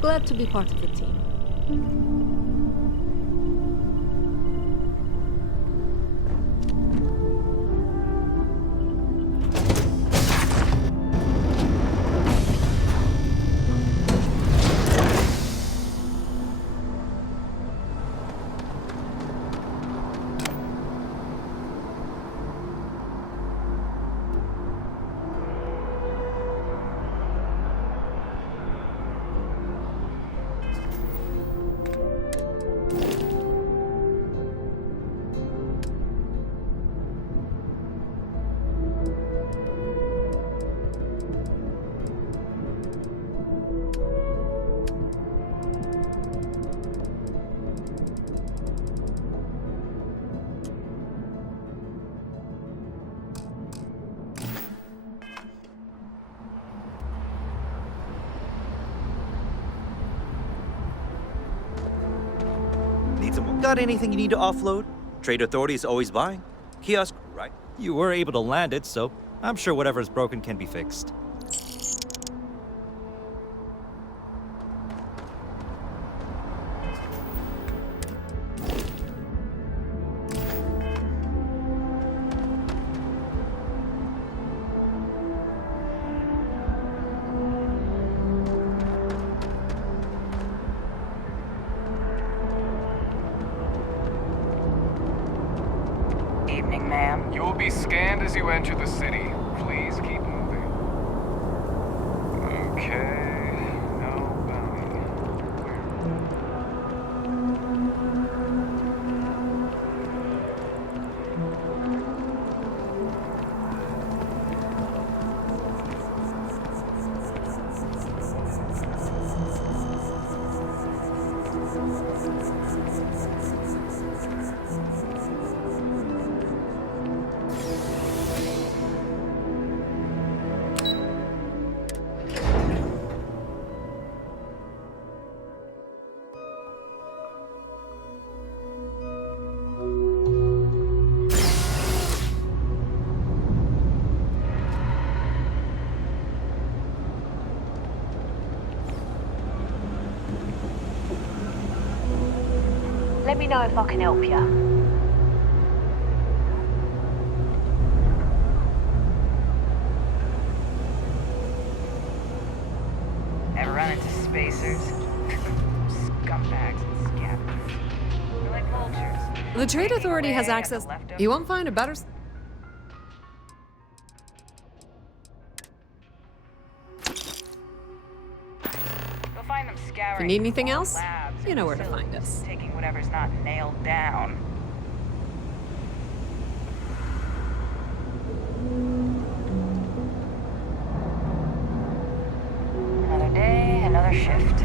Glad to be part of the team. Got anything you need to offload? Trade Authority is always buying. Kiosk, right? You were able to land it, so I'm sure whatever's broken can be fixed. Evening, ma'am. You will be scanned as you enter the city. Please keep moving. Okay. No bounty. Let me know if I can help you. Ever run into spacers? Scumbags and scabbards. They're like vultures. The Trade Authority has access. You won't find a better. You'll find them scouring. If you need anything all else, labs you and know where to find facilities, us. Taking whatever's not nailed down. Another day, another shift.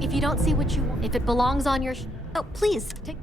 If you don't see what you want, if it belongs on your oh, please, take...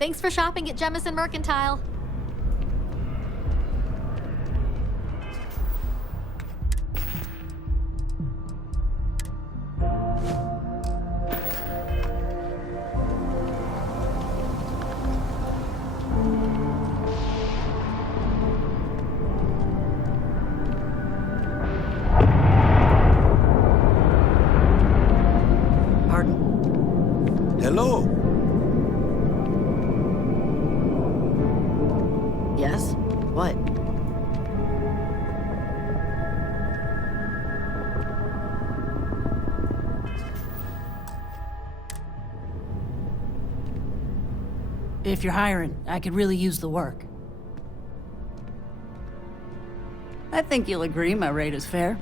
Thanks for shopping at Jemison Mercantile. Pardon? Hello. Yes? What? If you're hiring, I could really use the work. I think you'll agree my rate is fair.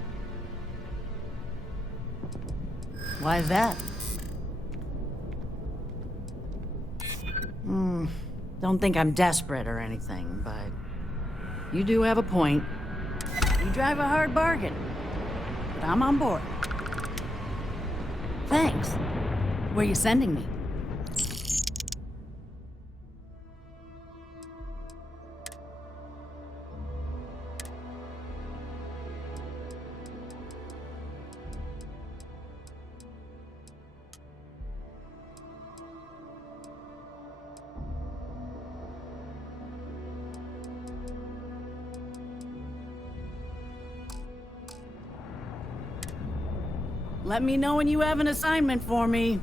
Why is that? Don't think I'm desperate or anything, but you do have a point. You drive a hard bargain, but I'm on board. Thanks. Where you sending me? Let me know when you have an assignment for me.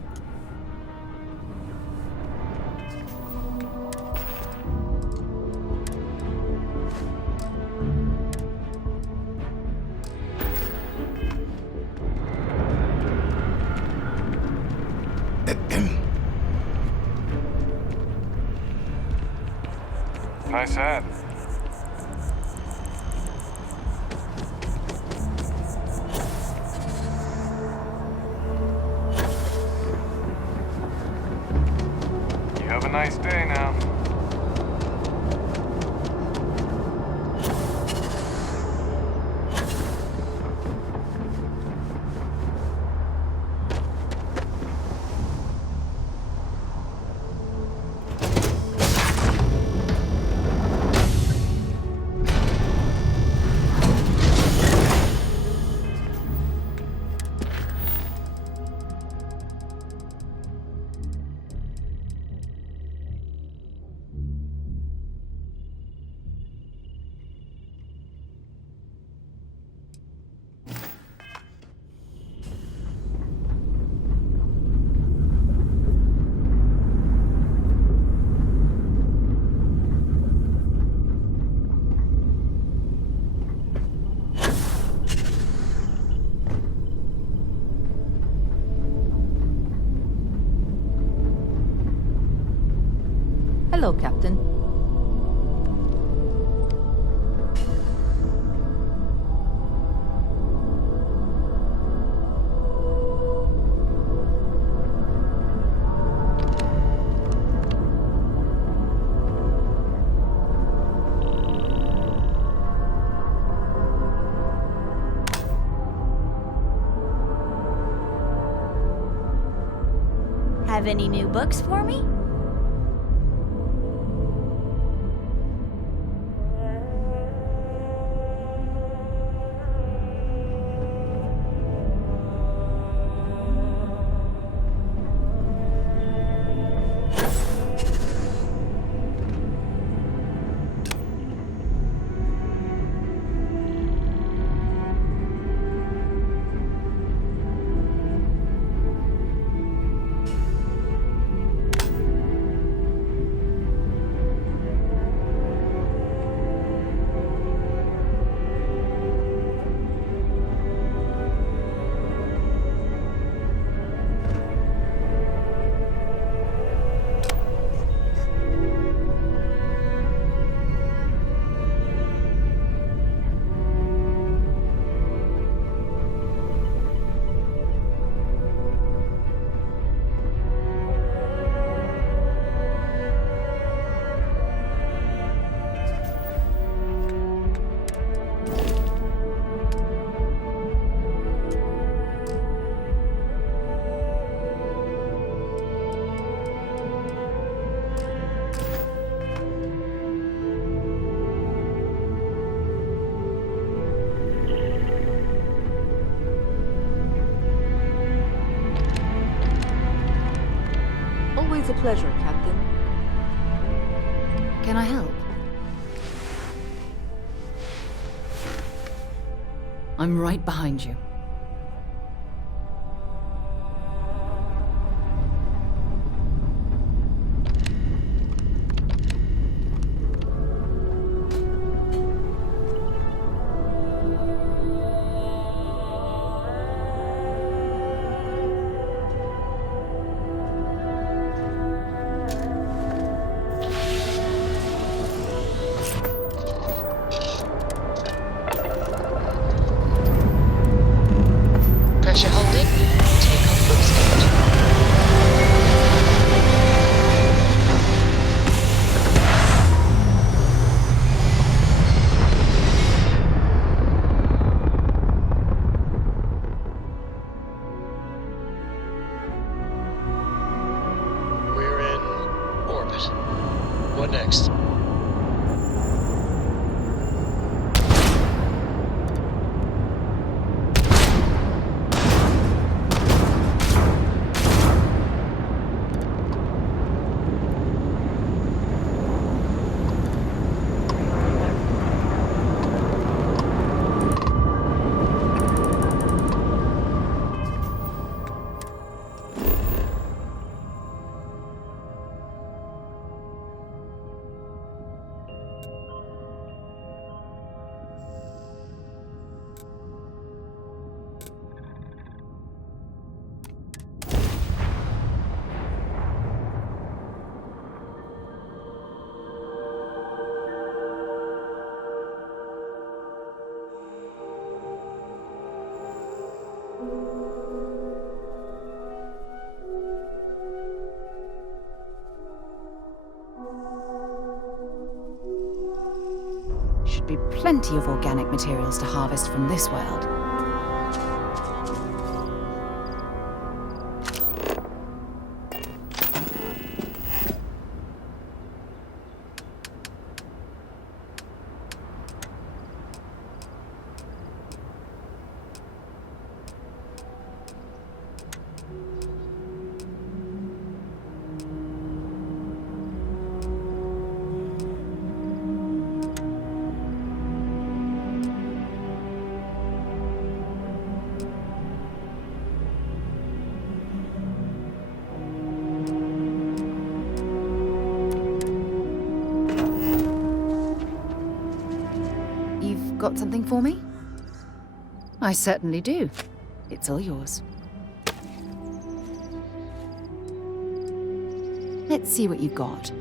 Nice hat. You have a nice day now. Hello, Captain. Have any new books for me? Always a pleasure, Captain. Can I help? I'm right behind you. Pressure holding. Takeoff looks good. We're in orbit. What next? Should be plenty of organic materials to harvest from this world. Got something for me? I certainly do. It's all yours. Let's see what you got.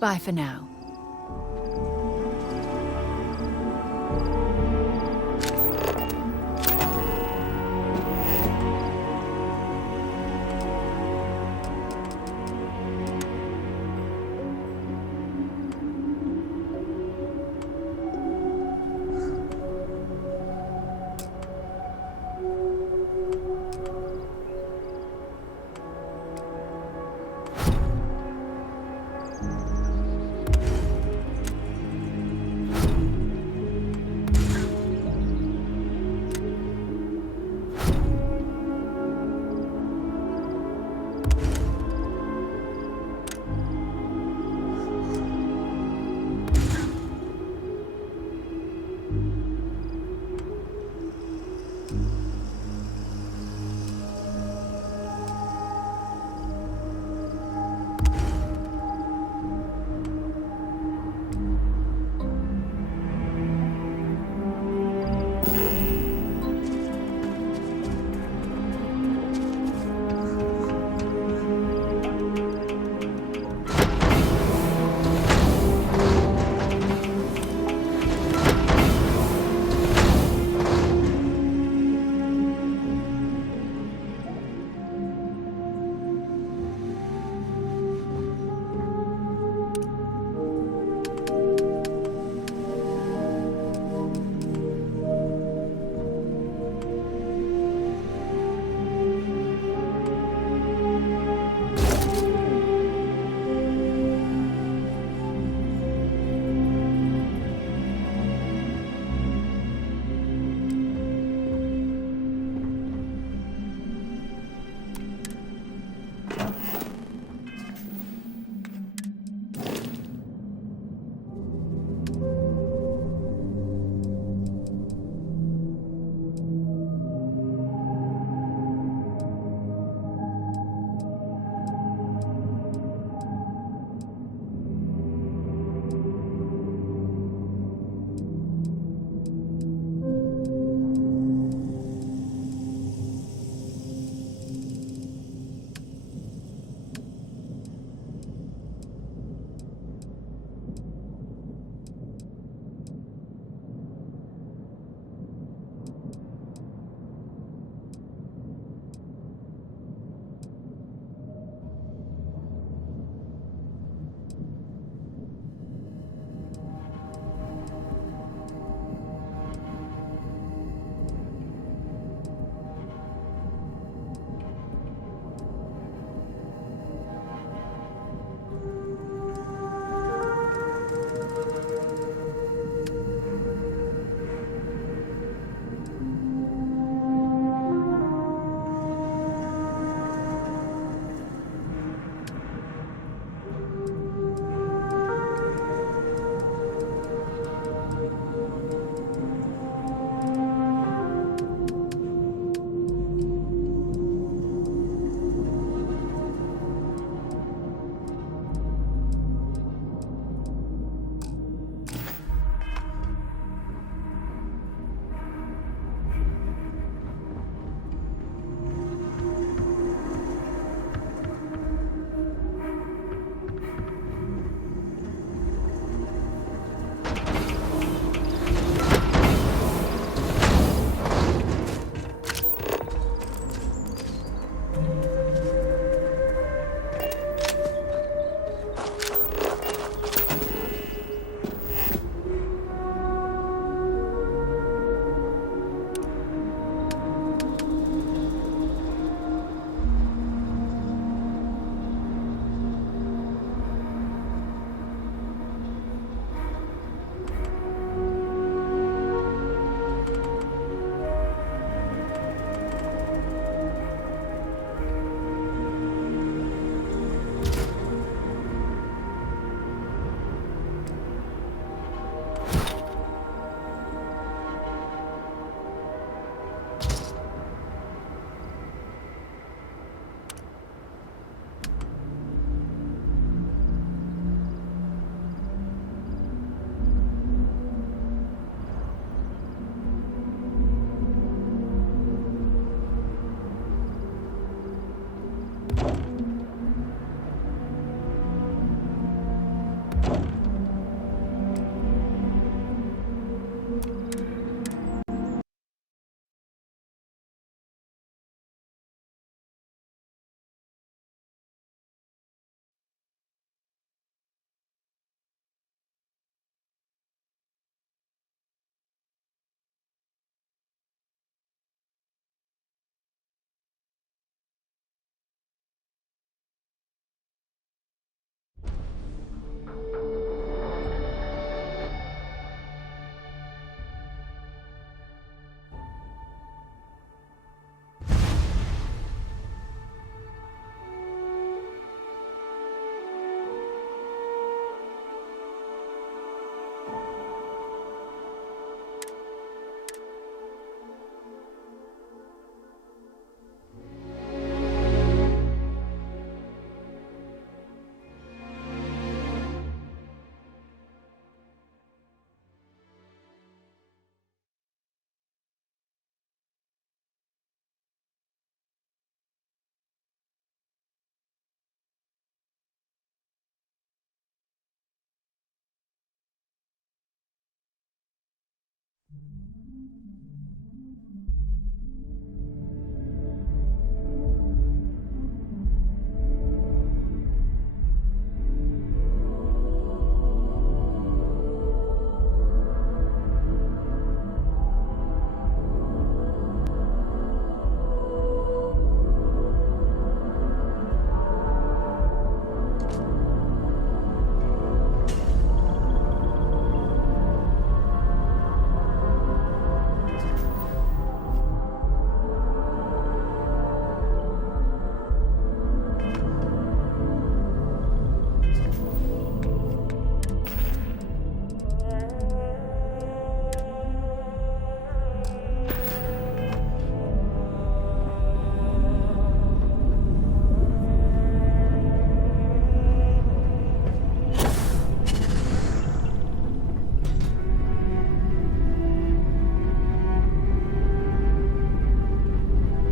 Bye for now.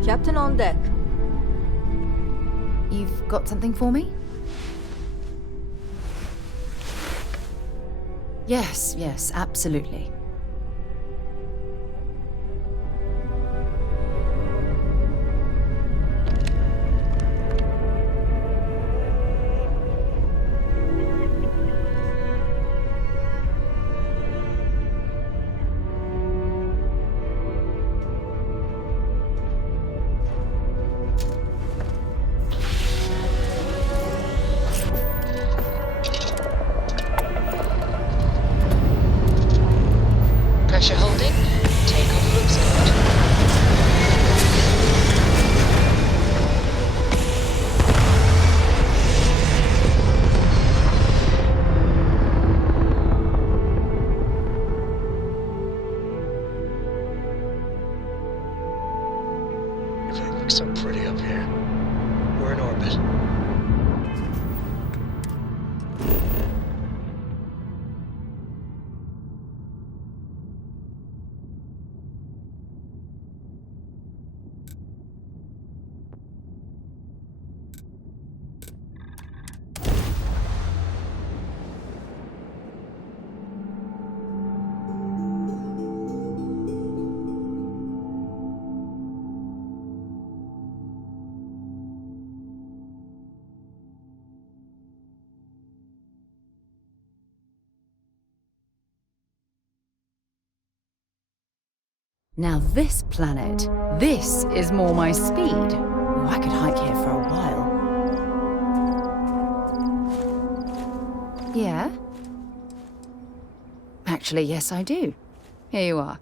Captain on deck. You've got something for me? Yes, yes, absolutely. Pressure holding. Takeoff looks good. Everything looks so pretty up here. We're in orbit. Now this planet, this is more my speed. Oh, I could hike here for a while. Yeah? Actually, yes, I do. Here you are.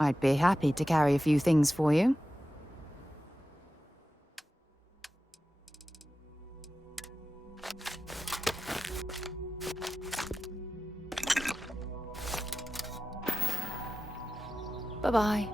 I'd be happy to carry a few things for you. Bye-bye.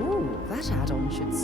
Ooh, that add-on should.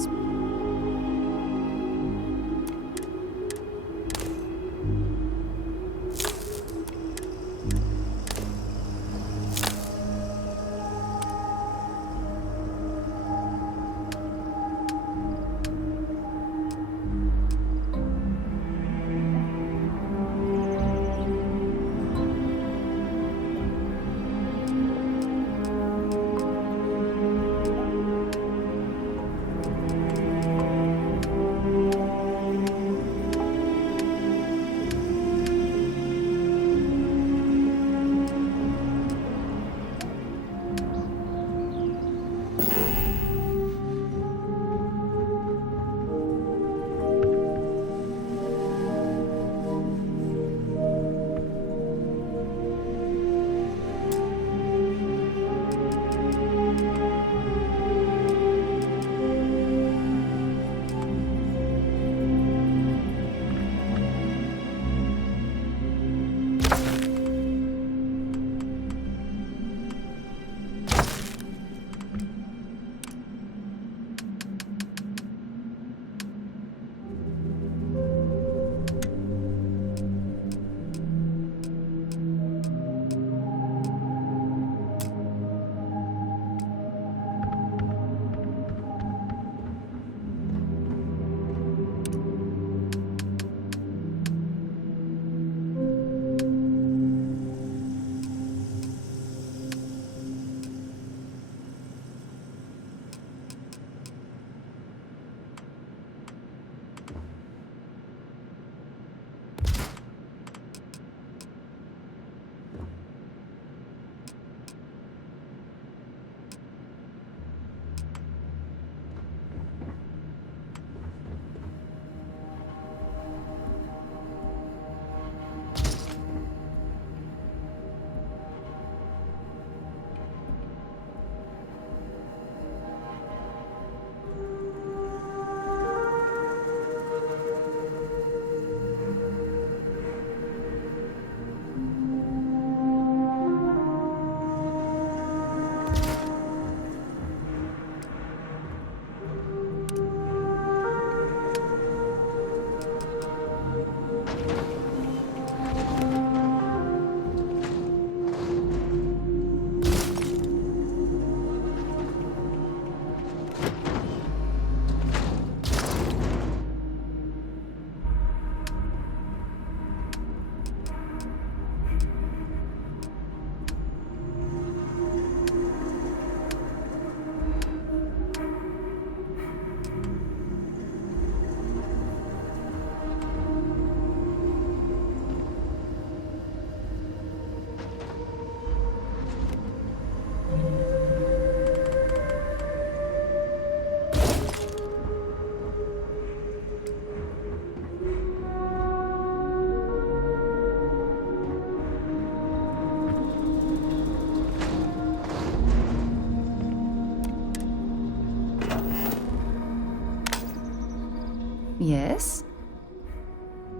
Yes?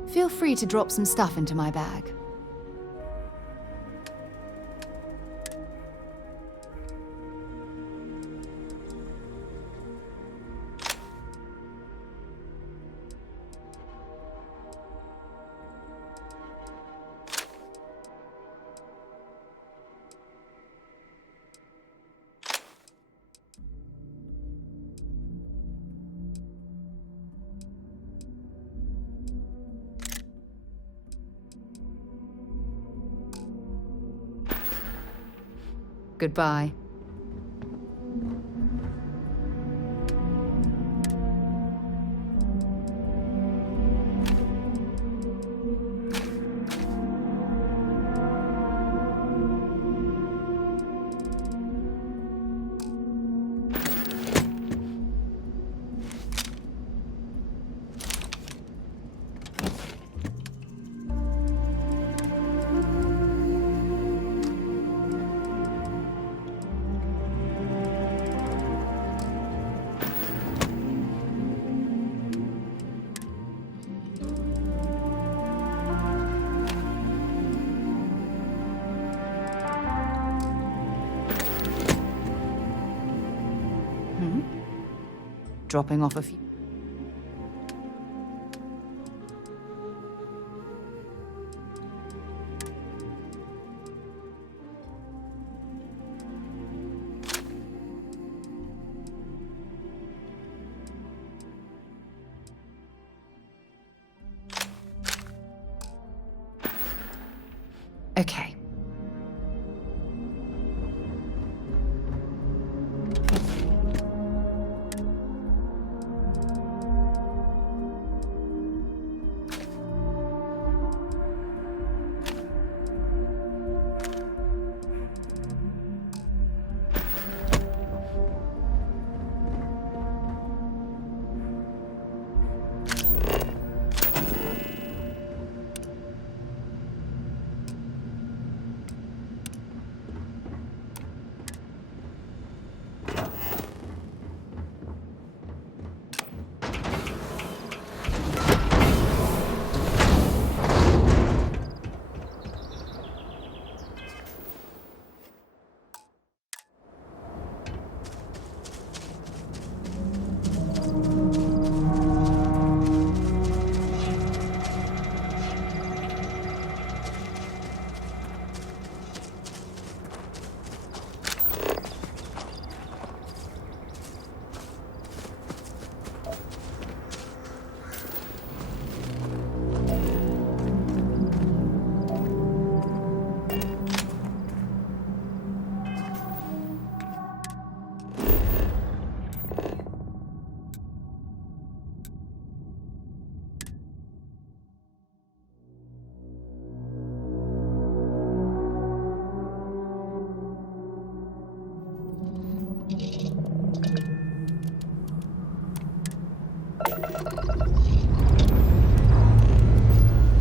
Feel free to drop some stuff into my bag. Goodbye. dropping off a few. Okay.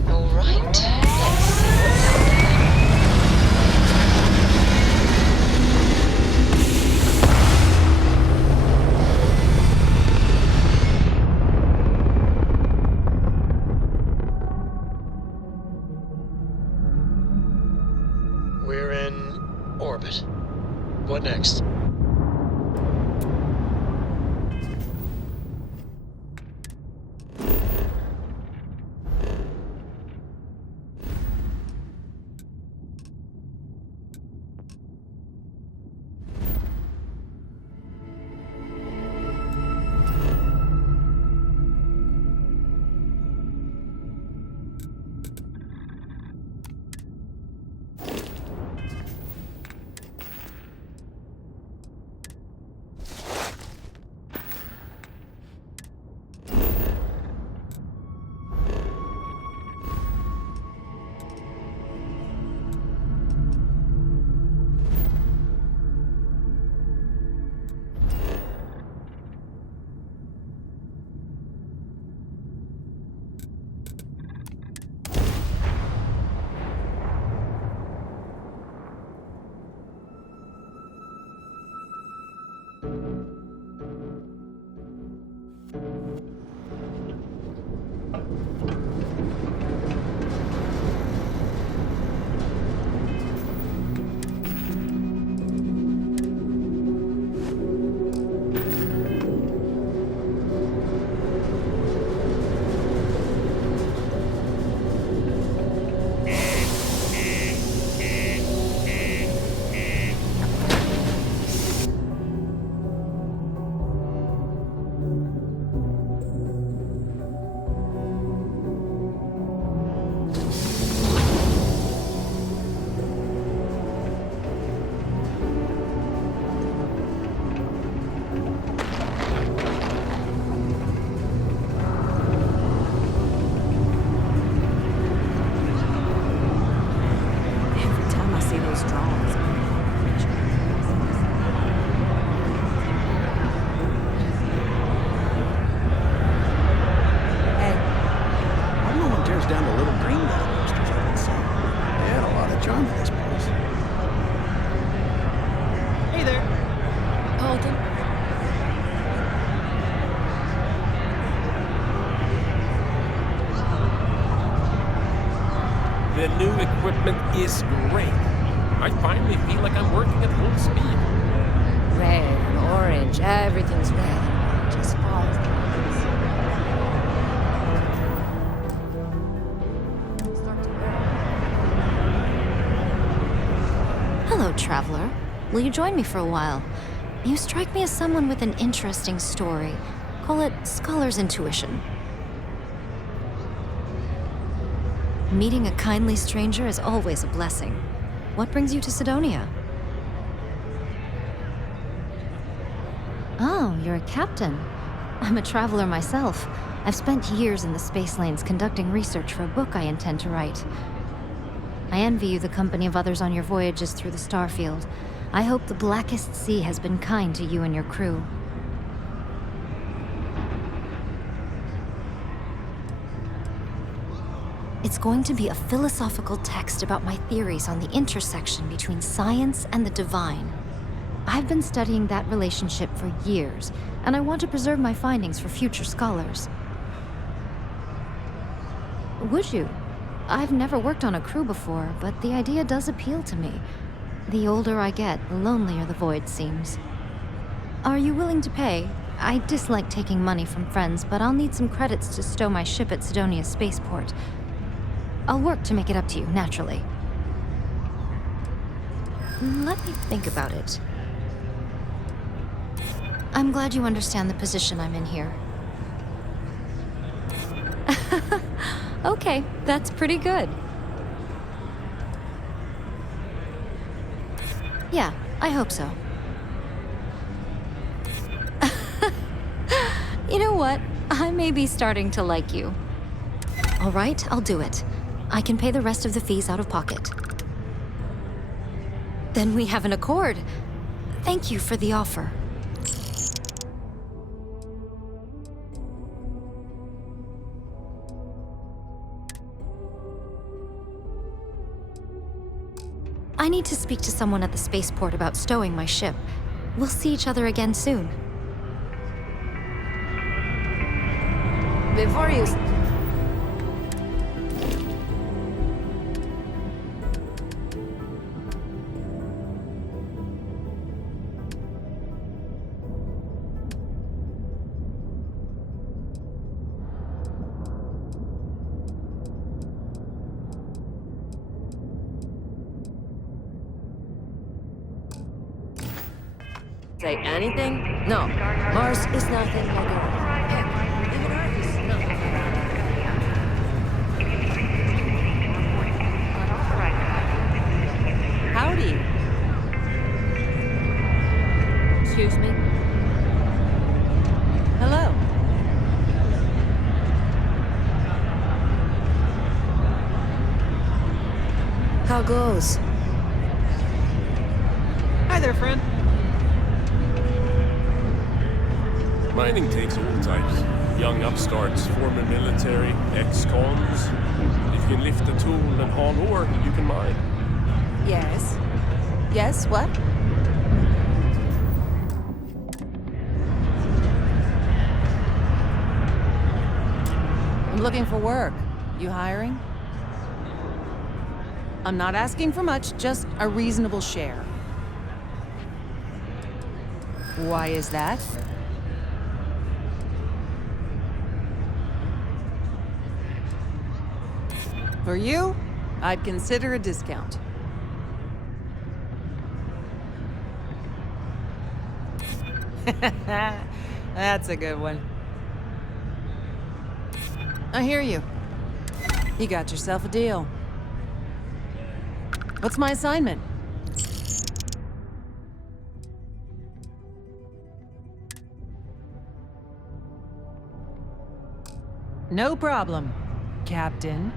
All right, let's see what's out there. We're in orbit. What next? The new equipment is great. I finally feel like I'm working at full speed. Red, orange, everything's red. Just follow. Hello, traveler. Will you join me for a while? You strike me as someone with an interesting story. Call it scholar's intuition. Meeting a kindly stranger is always a blessing. What brings you to Sidonia? Oh, you're a captain. I'm a traveler myself. I've spent years in the space lanes conducting research for a book I intend to write. I envy you the company of others on your voyages through the Starfield. I hope the blackest sea has been kind to you and your crew. It's going to be a philosophical text about my theories on the intersection between science and the divine. I've been studying that relationship for years, and I want to preserve my findings for future scholars. Would you? I've never worked on a crew before, but the idea does appeal to me. The older I get, the lonelier the void seems. Are you willing to pay? I dislike taking money from friends, but I'll need some credits to stow my ship at Sidonia Spaceport. I'll work to make it up to you, naturally. Let me think about it. I'm glad you understand the position I'm in here. Okay, that's pretty good. Yeah, I hope so. You know what? I may be starting to like you. All right, I'll do it. I can pay the rest of the fees out of pocket. Then we have an accord. Thank you for the offer. I need to speak to someone at the spaceport about stowing my ship. We'll see each other again soon. Before you... Say anything? No. Mars is nothing like Earth. Heck, even Earth is nothing. Howdy. Excuse me? Hello. How goes? Hi there, friend. Mining takes all types. Young upstarts, former military, ex-cons. If you can lift a tool and haul ore, you can mine. Yes. Yes, what? I'm looking for work. You hiring? I'm not asking for much, just a reasonable share. Why is that? For you, I'd consider a discount. That's a good one. I hear you. You got yourself a deal. What's my assignment? No problem, Captain.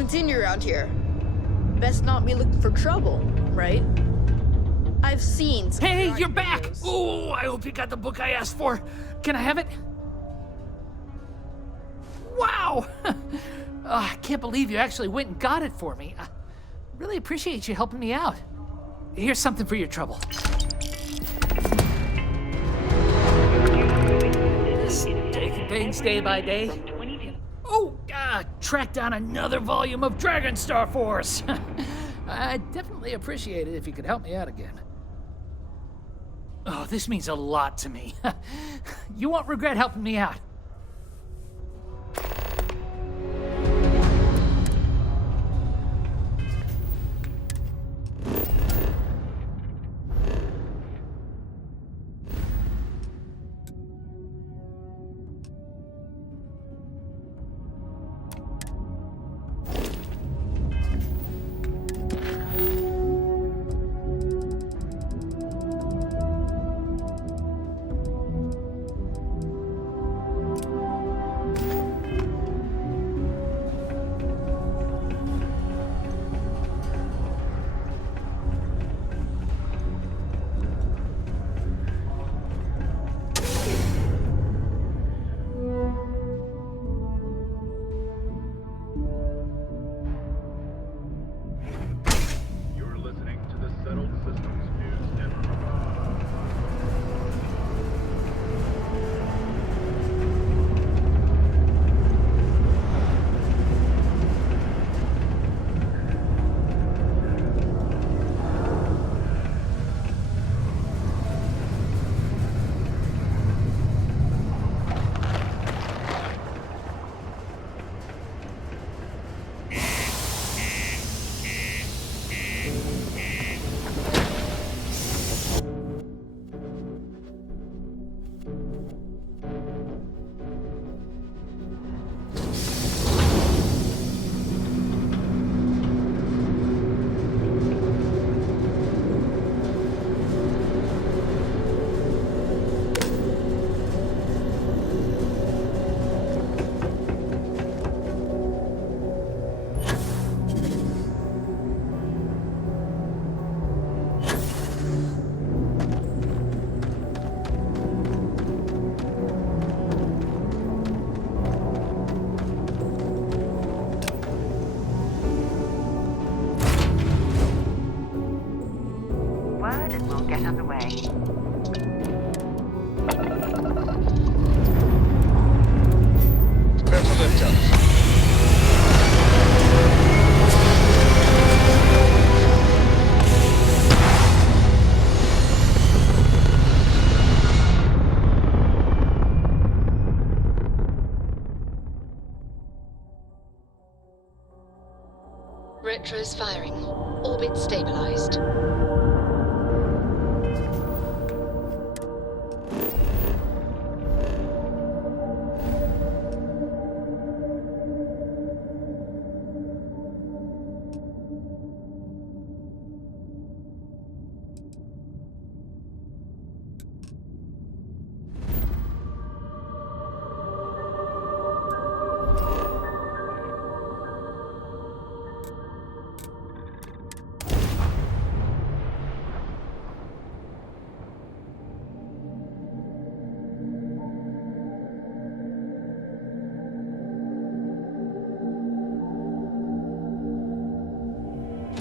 continue around here. Best not be looking for trouble, right? I've seen some Hey, you're karate back! videos. Oh, I hope you got the book I asked for. Can I have it? Wow! I can't believe you actually went and got it for me. I really appreciate you helping me out. Here's something for your trouble. Just taking things day by day. Oh, track down another volume of Dragon Star Force. I'd definitely appreciate it if you could help me out again. Oh, this means a lot to me. You won't regret helping me out. Retros firing. Orbit stabilized.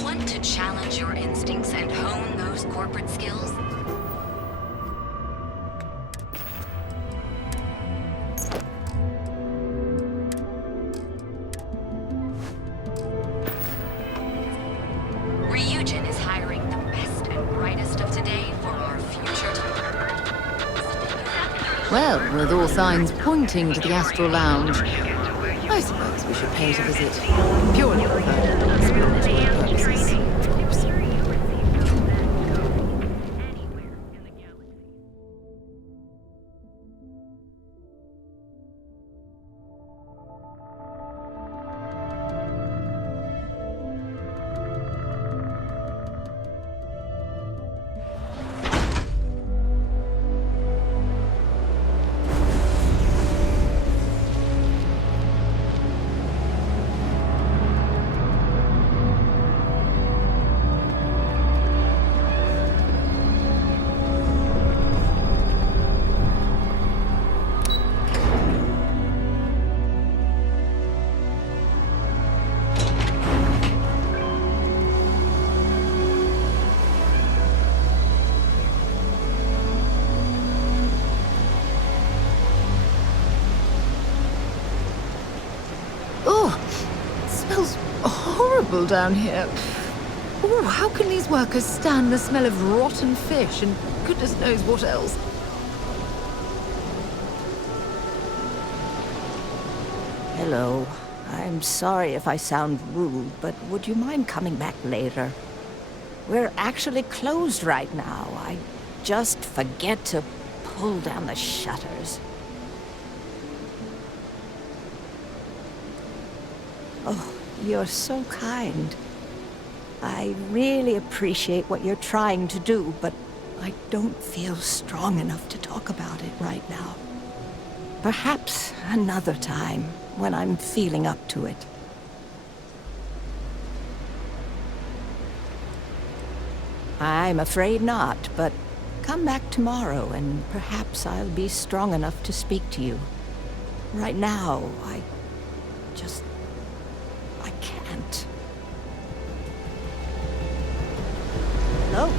Want to challenge your instincts and hone those corporate skills? Ryujin is hiring the best and brightest of today for our future tomorrow. Well, with all signs pointing to the Astral Lounge, I suppose we should pay it a visit. Purely for exploratory purposes. miserable down here. Oh, how can these workers stand the smell of rotten fish and goodness knows what else? Hello. I'm sorry if I sound rude, but would you mind coming back later? We're actually closed right now. I just forget to pull down the shutters. Oh, you're so kind. I really appreciate what you're trying to do, but I don't feel strong enough to talk about it right now. Perhaps another time, when I'm feeling up to it. I'm afraid not, but come back tomorrow and perhaps I'll be strong enough to speak to you. Right now, I can't. Hello?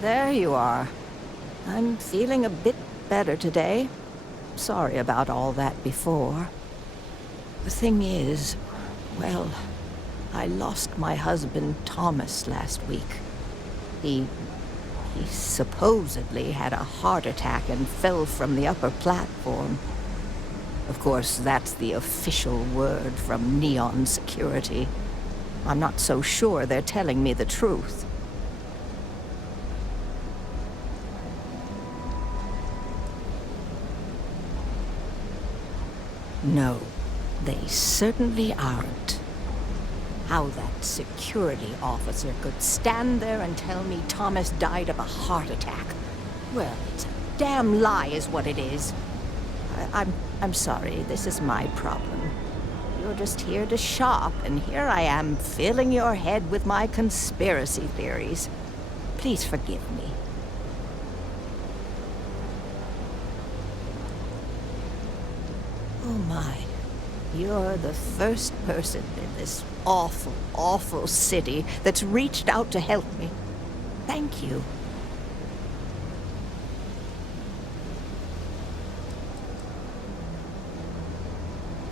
There you are. I'm feeling a bit better today. Sorry about all that before. The thing is, well, I lost my husband Thomas last week. He supposedly had a heart attack and fell from the upper platform. Of course, that's the official word from Neon Security. I'm not so sure they're telling me the truth. No, they certainly aren't. How that security officer could stand there and tell me Thomas died of a heart attack. Well, it's a damn lie is what it is. I'm sorry, this is my problem. You're just here to shop, and here I am filling your head with my conspiracy theories. Please forgive me. Oh my, you're the first person in this awful, awful city that's reached out to help me. Thank you.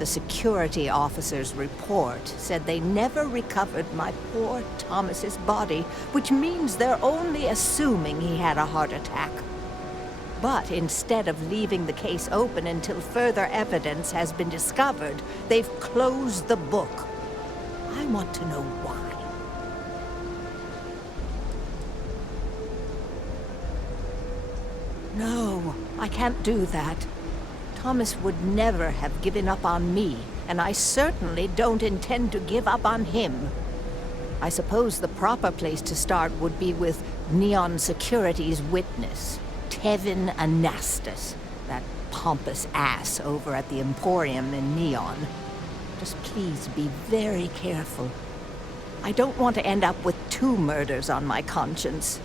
The security officer's report said they never recovered my poor Thomas's body, which means they're only assuming he had a heart attack. But instead of leaving the case open until further evidence has been discovered, they've closed the book. I want to know why. No, I can't do that. Thomas would never have given up on me, and I certainly don't intend to give up on him. I suppose the proper place to start would be with Neon Security's witness, Tevin Anastas, that pompous ass over at the Emporium in Neon. Just please be very careful. I don't want to end up with 2 murders on my conscience.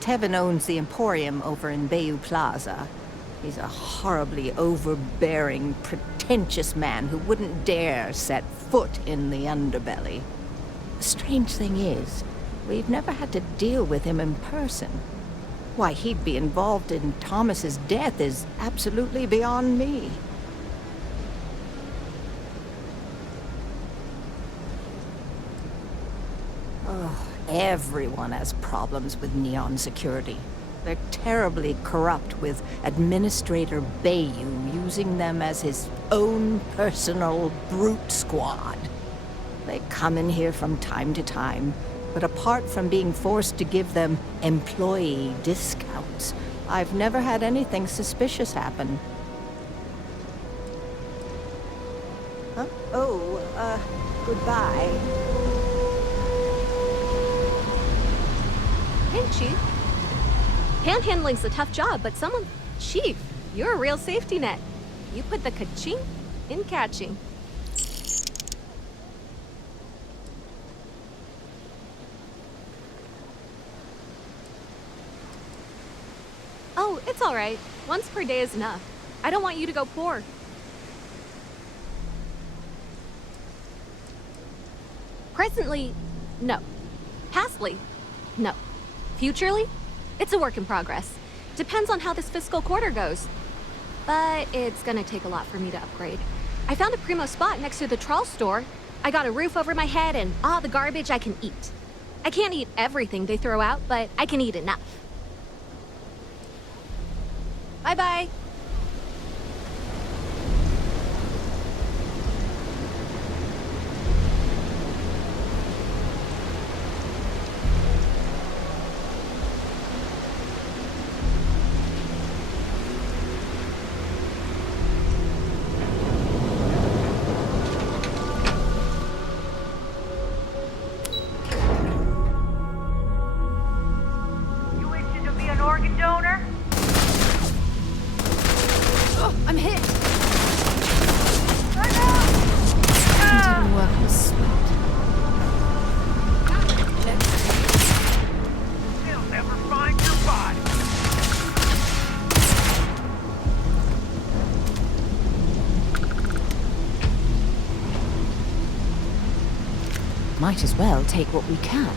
Tevin owns the Emporium over in Bayou Plaza. He's a horribly overbearing, pretentious man who wouldn't dare set foot in the underbelly. The strange thing is, we've never had to deal with him in person. Why he'd be involved in Thomas's death is absolutely beyond me. Oh, everyone has problems with Neon security. They're terribly corrupt, with Administrator Bayou using them as his own personal brute squad. They come in here from time to time, but apart from being forced to give them employee discounts, I've never had anything suspicious happen. Huh? Oh, goodbye. Hey, Chief. Panhandling's a tough job, but Chief, you're a real safety net. You put the ka-ching in catching. Oh, it's all right. Once per day is enough. I don't want you to go poor. Presently, no. Pastly, no. Futurely, it's a work in progress. Depends on how this fiscal quarter goes. But it's gonna take a lot for me to upgrade. I found a primo spot next to the trawl store. I got a roof over my head and all the garbage I can eat. I can't eat everything they throw out, but I can eat enough. Bye-bye. I'm hit! Didn't work with sweat. They'll never find your body. Might as well take what we can.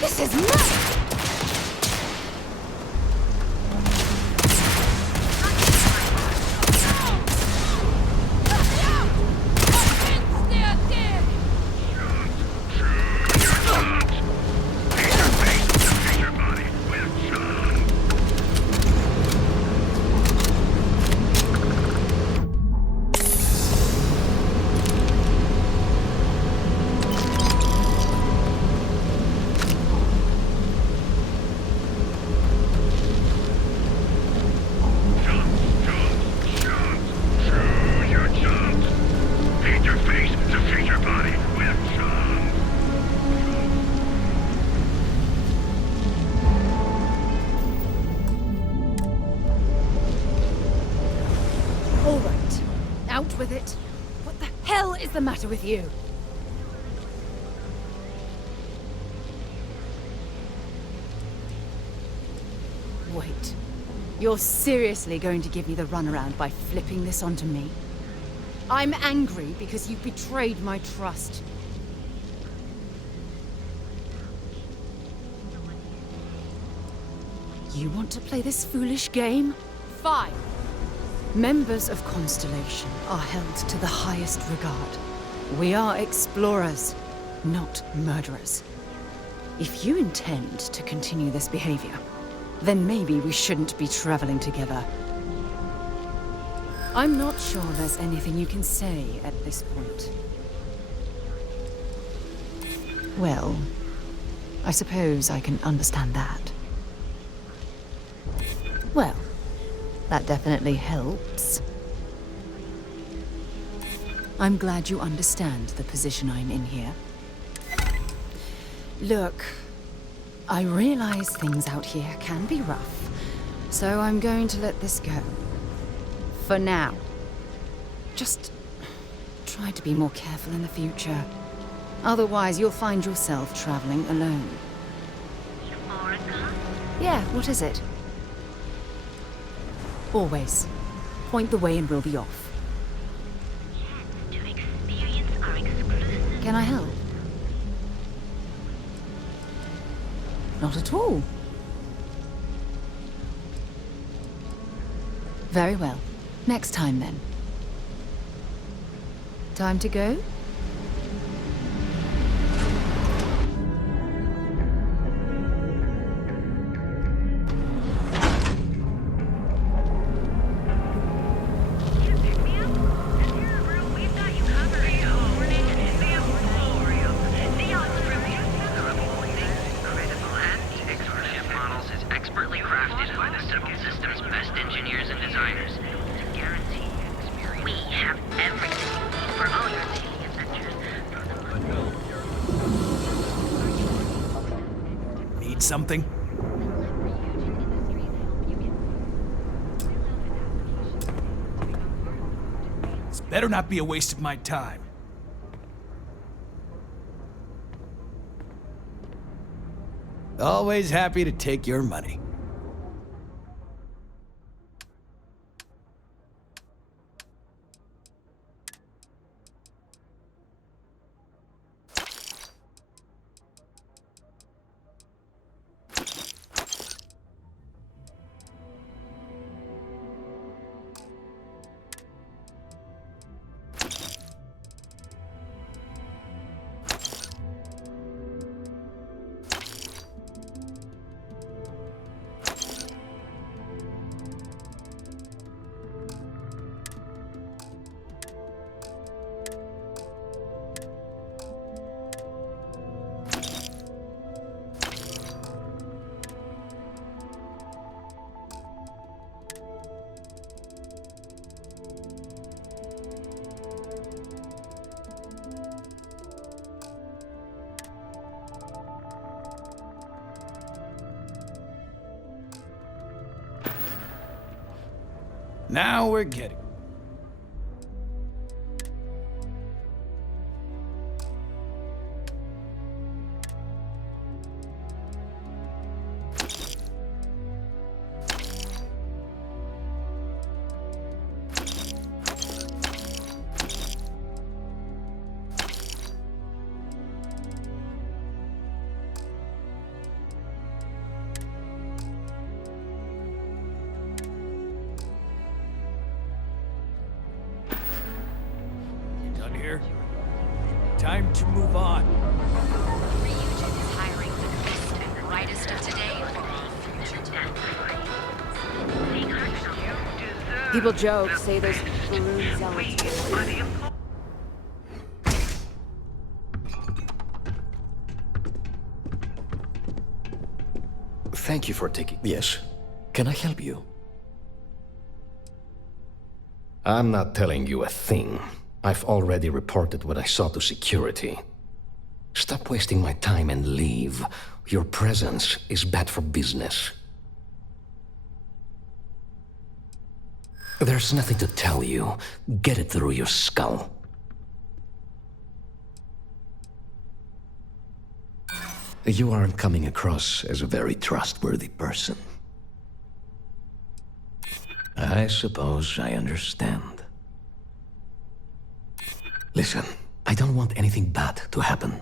This is nuts! is the matter with you? Wait. You're seriously going to give me the runaround by flipping this onto me? I'm angry because you betrayed my trust. You want to play this foolish game? Fine. Members of Constellation are held to the highest regard. We are explorers, not murderers. If you intend to continue this behavior, then maybe we shouldn't be traveling together. I'm not sure there's anything you can say at this point. Well, I suppose I can understand that. Well, that definitely helps. I'm glad you understand the position I'm in here. Look, I realize things out here can be rough, so I'm going to let this go. For now. Just try to be more careful in the future. Otherwise, you'll find yourself traveling alone. Yeah, what is it? Always. Point the way and we'll be off. Can I help? Not at all. Very well. Next time, then. Time to go? Something? This better not be a waste of my time. Always happy to take your money. Now we're getting. Time to move on. Reunion is hiring the best and brightest of today for all future talent. People joke, say there's balloon zealots. Thank you for taking... Yes. Can I help you? I'm not telling you a thing. I've already reported what I saw to security. Stop wasting my time and leave. Your presence is bad for business. There's nothing to tell you. Get it through your skull. You aren't coming across as a very trustworthy person. I suppose I understand. Listen, I don't want anything bad to happen.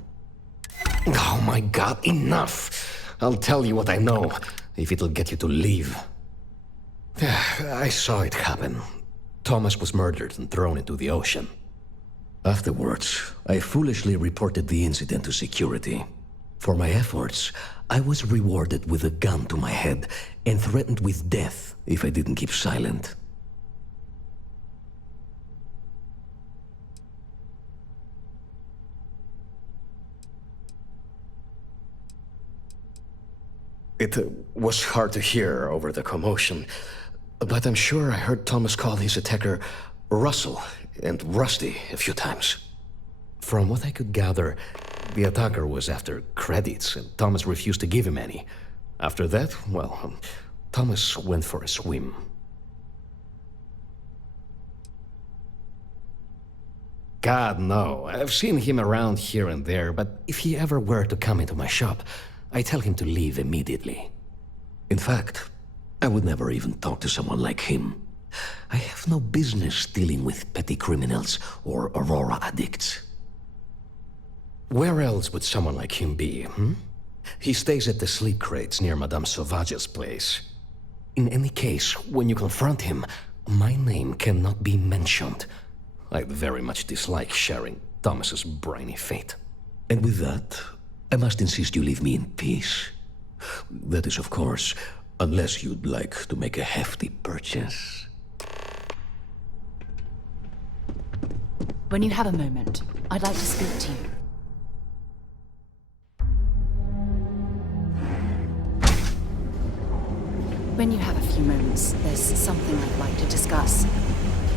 Oh my god, enough! I'll tell you what I know, if it'll get you to leave. I saw it happen. Thomas was murdered and thrown into the ocean. Afterwards, I foolishly reported the incident to security. For my efforts, I was rewarded with a gun to my head and threatened with death if I didn't keep silent. It was hard to hear over the commotion, but I'm sure I heard Thomas call his attacker Russell and Rusty a few times. From what I could gather, the attacker was after credits, and Thomas refused to give him any. After that, well, Thomas went for a swim. God, no. I've seen him around here and there, but if he ever were to come into my shop, I tell him to leave immediately. In fact, I would never even talk to someone like him. I have no business dealing with petty criminals or Aurora addicts. Where else would someone like him be, He stays at the sleep crates near Madame Sauvage's place. In any case, when you confront him, my name cannot be mentioned. I very much dislike sharing Thomas's briny fate. And with that, I must insist you leave me in peace. That is, of course, unless you'd like to make a hefty purchase. When you have a moment, I'd like to speak to you. When you have a few moments, there's something I'd like to discuss.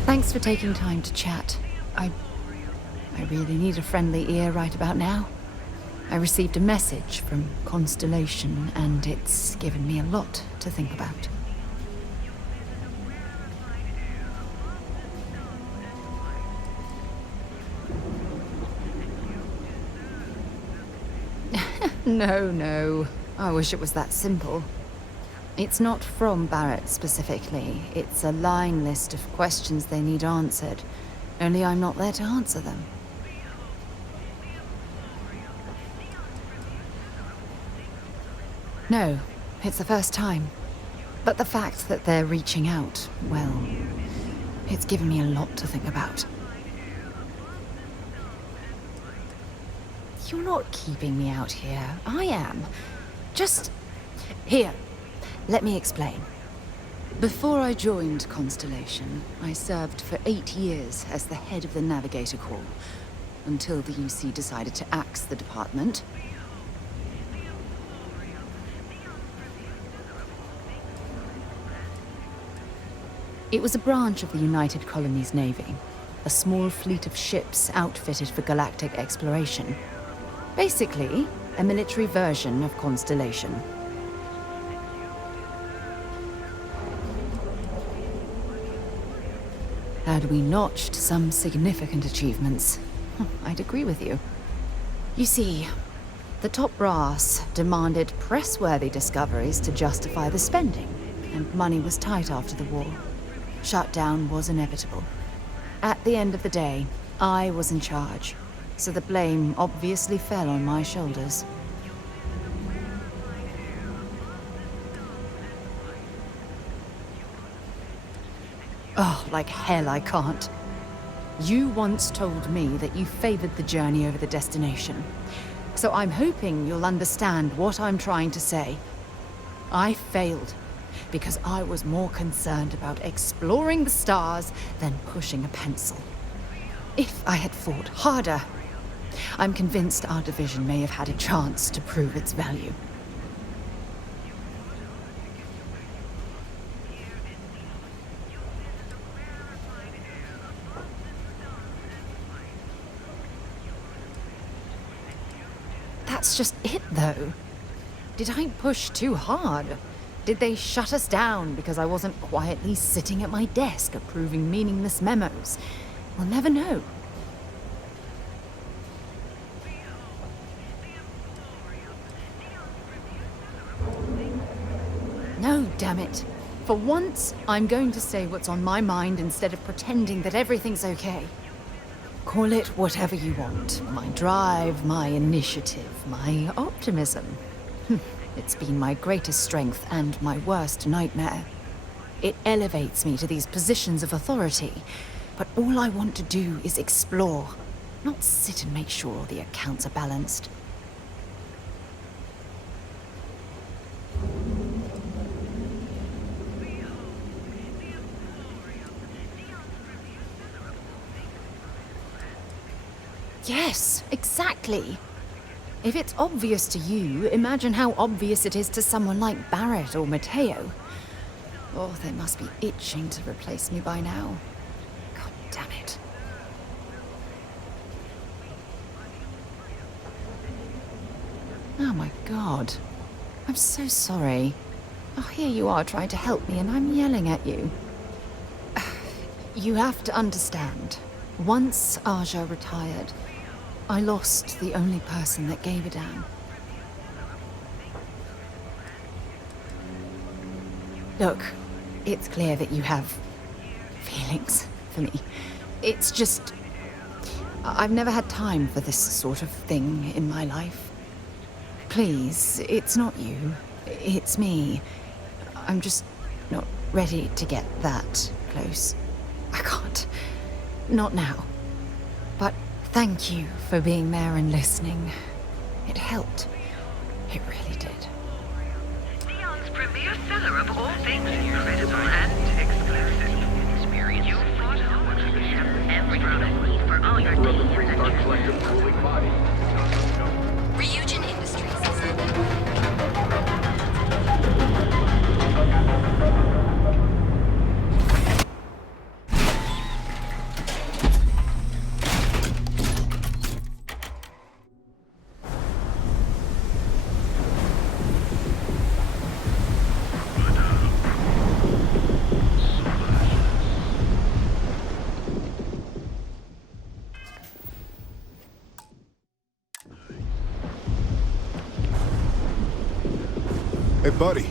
Thanks for taking time to chat. I really need a friendly ear right about now. I received a message from Constellation, and it's given me a lot to think about. No. I wish it was that simple. It's not from Barrett specifically. It's a line list of questions they need answered. Only I'm not there to answer them. No, it's the first time. But the fact that they're reaching out, well, it's given me a lot to think about. You're not keeping me out here. I am. Just... Here. Let me explain. Before I joined Constellation, I served for 8 years as the head of the Navigator Corps, until the UC decided to axe the department. It was a branch of the United Colonies Navy, a small fleet of ships outfitted for galactic exploration. Basically, a military version of Constellation. Had we notched some significant achievements, I'd agree with you. You see, the top brass demanded press-worthy discoveries to justify the spending, and money was tight after the war. Shutdown was inevitable. At the end of the day, I was in charge, so the blame obviously fell on my shoulders. Oh, like hell I can't. You once told me that you favored the journey over the destination. So I'm hoping you'll understand what I'm trying to say. I failed because I was more concerned about exploring the stars than pushing a pencil. If I had fought harder, I'm convinced our division may have had a chance to prove its value. That's just it, though. Did I push too hard? Did they shut us down because I wasn't quietly sitting at my desk approving meaningless memos? We'll never know. No, damn it. For once, I'm going to say what's on my mind instead of pretending that everything's okay. Call it whatever you want. My drive, my initiative, my optimism. It's been my greatest strength and my worst nightmare. It elevates me to these positions of authority, but all I want to do is explore, not sit and make sure the accounts are balanced. Yes, exactly. If it's obvious to you, imagine how obvious it is to someone like Barrett or Mateo. Oh, they must be itching to replace me by now. God damn it. Oh my God. I'm so sorry. Oh, here you are trying to help me and I'm yelling at you. You have to understand. Once Aja retired, I lost the only person that gave a damn. Look, it's clear that you have feelings for me. It's just... I've never had time for this sort of thing in my life. Please, it's not you. It's me. I'm just not ready to get that close. I can't. Not now. But thank you for being there and listening. It helped. It really did. Neon's premier seller of all things incredible and exclusive. Experience. You brought home everything you need for all your daily adventures. Ryujin Industries. Hey, buddy.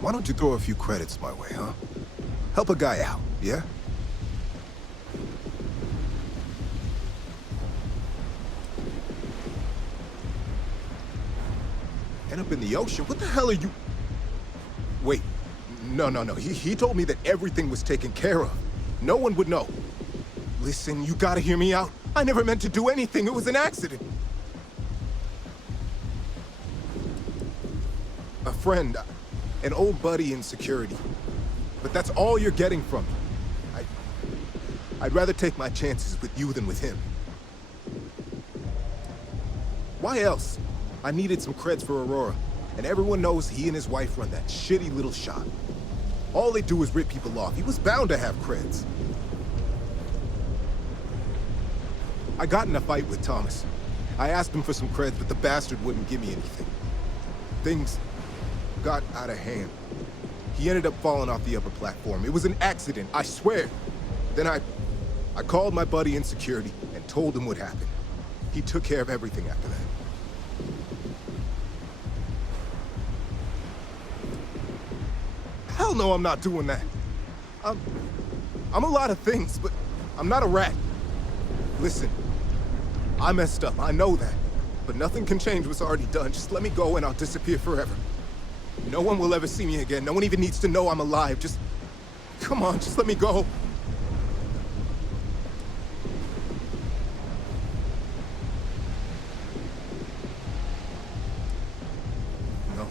Why don't you throw a few credits my way, huh? Help a guy out, yeah? End up in the ocean? What the hell are you... Wait. No. He told me that everything was taken care of. No one would know. Listen, you gotta hear me out. I never meant to do anything. It was an accident. A friend, an old buddy in security. But that's all you're getting from me. I'd rather take my chances with you than with him. Why else? I needed some creds for Aurora, and everyone knows he and his wife run that shitty little shop. All they do is rip people off. He was bound to have creds. I got in a fight with Thomas. I asked him for some creds, but the bastard wouldn't give me anything. Things got out of hand. He ended up falling off the upper platform. It was an accident, I swear. Then I called my buddy in security and told him what happened. He took care of everything after that. Hell no, I'm not doing that. I'm a lot of things, but I'm not a rat. Listen, I messed up, I know that. But nothing can change what's already done. Just let me go and I'll disappear forever. No one will ever see me again. No one even needs to know I'm alive. Just... come on, just let me go. No,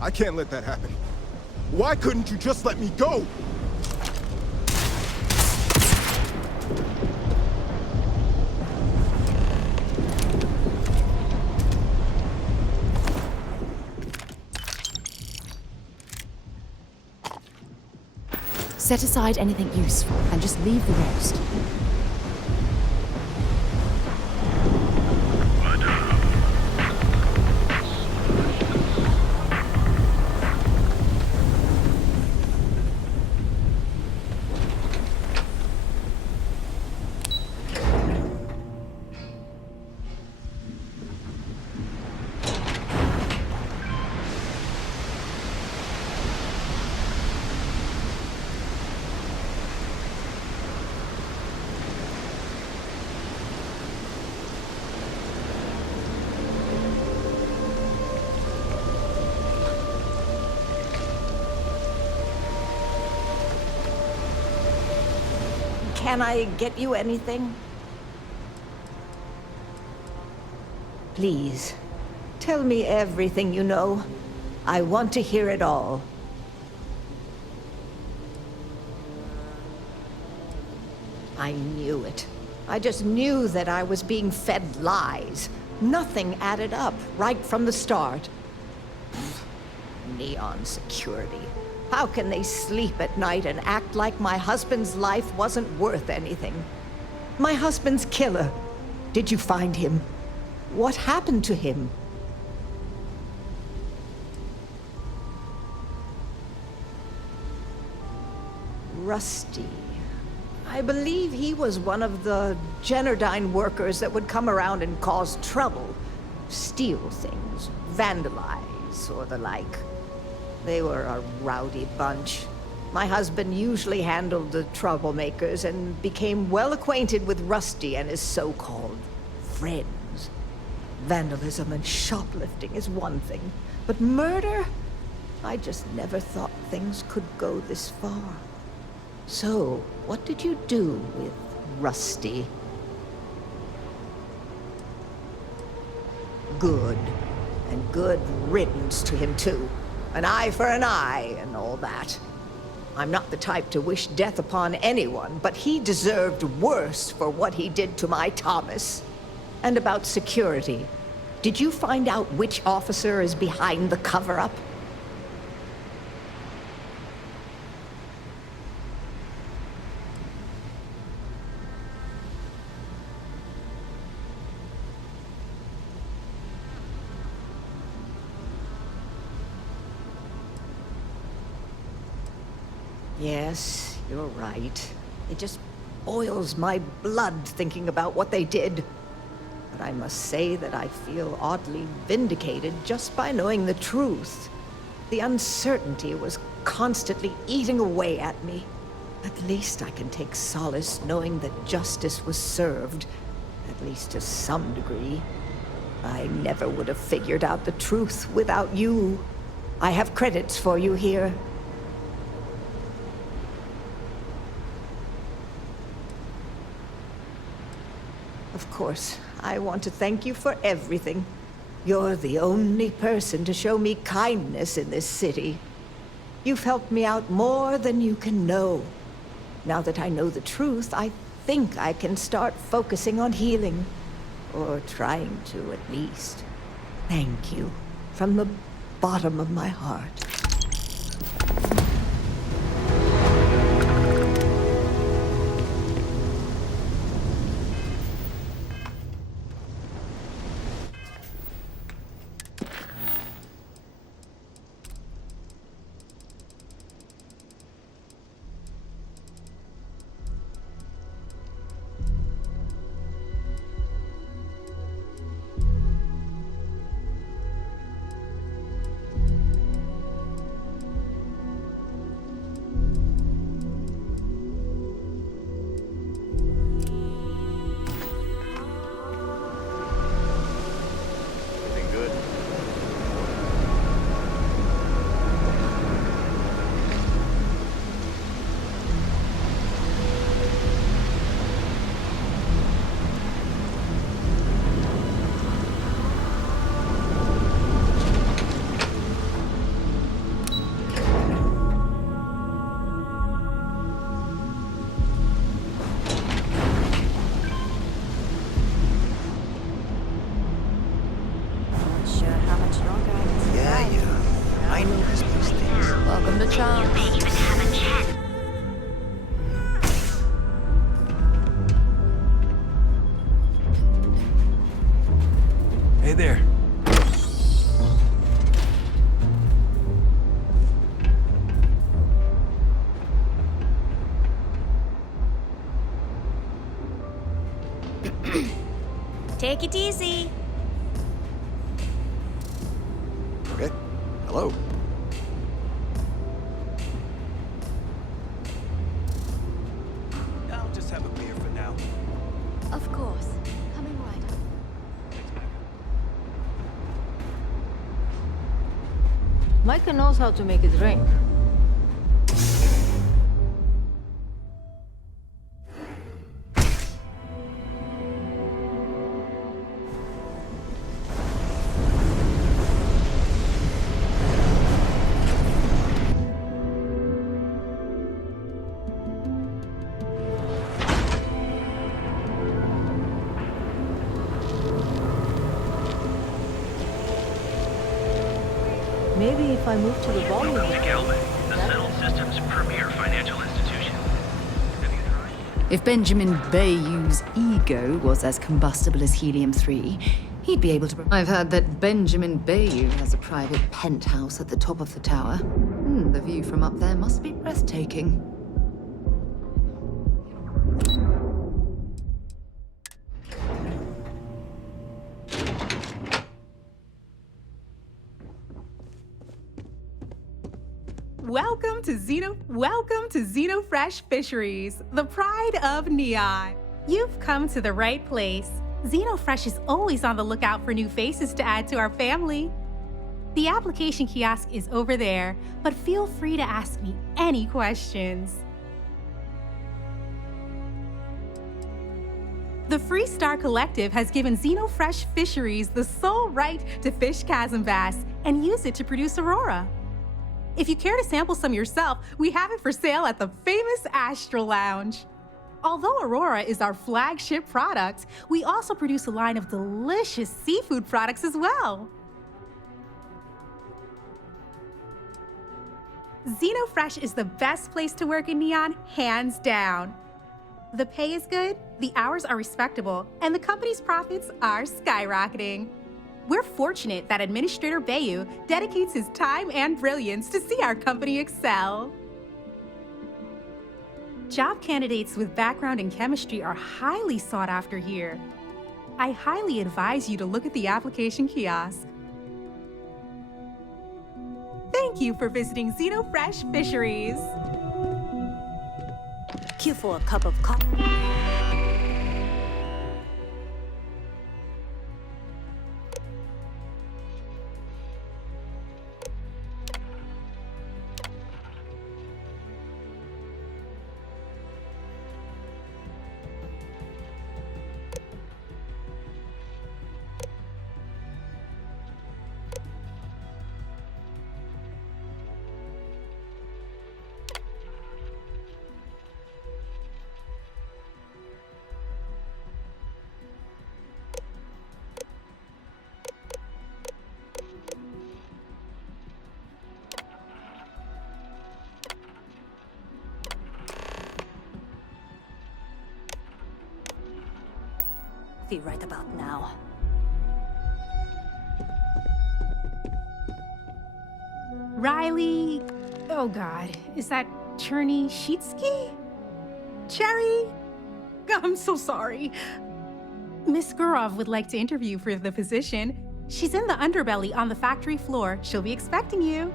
I can't let that happen. Why couldn't you just let me go? Set aside anything useful and just leave the rest. Can I get you anything? Please, tell me everything you know. I want to hear it all. I knew it. I just knew that I was being fed lies. Nothing added up right from the start. Neon security. How can they sleep at night and act like my husband's life wasn't worth anything? My husband's killer. Did you find him? What happened to him? Rusty. I believe he was one of the Generdyne workers that would come around and cause trouble. Steal things, vandalize, or the like. They were a rowdy bunch. My husband usually handled the troublemakers and became well acquainted with Rusty and his so-called friends. Vandalism and shoplifting is one thing, but murder? I just never thought things could go this far. So, what did you do with Rusty? Good. And good riddance to him, too. An eye for an eye and all that. I'm not the type to wish death upon anyone, but he deserved worse for what he did to my Thomas. And about security. Did you find out which officer is behind the cover-up? Yes, you're right. It just boils my blood thinking about what they did. But I must say that I feel oddly vindicated just by knowing the truth. The uncertainty was constantly eating away at me. At least I can take solace knowing that justice was served, at least to some degree. I never would have figured out the truth without you. I have credits for you here. Of course, I want to thank you for everything. You're the only person to show me kindness in this city. You've helped me out more than you can know. Now that I know the truth, I think I can start focusing on healing. Or trying to, at least. Thank you. From the bottom of my heart. Hey there. Take it easy. Okay. Hello. I'll just have a beer for now. Of course. Coming right up. Micah knows how to make a drink. Maybe if I move to the volume. Welcome to Galvin, the settled system's premier financial institution. If Benjamin Bayou's ego was as combustible as helium-3, he'd be able to... I've heard that Benjamin Bayou has a private penthouse at the top of the tower. The view from up there must be breathtaking. Welcome to Xenofresh Fisheries, the pride of Neon. You've come to the right place. Xenofresh is always on the lookout for new faces to add to our family. The application kiosk is over there, but feel free to ask me any questions. The Freestar Collective has given Xenofresh Fisheries the sole right to fish chasm bass and use it to produce Aurora. If you care to sample some yourself, we have it for sale at the famous Astral Lounge. Although Aurora is our flagship product, we also produce a line of delicious seafood products as well. Xenofresh is the best place to work in Neon, hands down. The pay is good, the hours are respectable, and the company's profits are skyrocketing. We're fortunate that Administrator Bayou dedicates his time and brilliance to see our company excel. Job candidates with background in chemistry are highly sought after here. I highly advise you to look at the application kiosk. Thank you for visiting Xenofresh Fisheries. Queue for a cup of coffee. Right about now. Riley... Oh God, is that Cherny-Sheetsky? Cherry? I'm so sorry. Miss Gurov would like to interview for the position. She's in the underbelly on the factory floor. She'll be expecting you.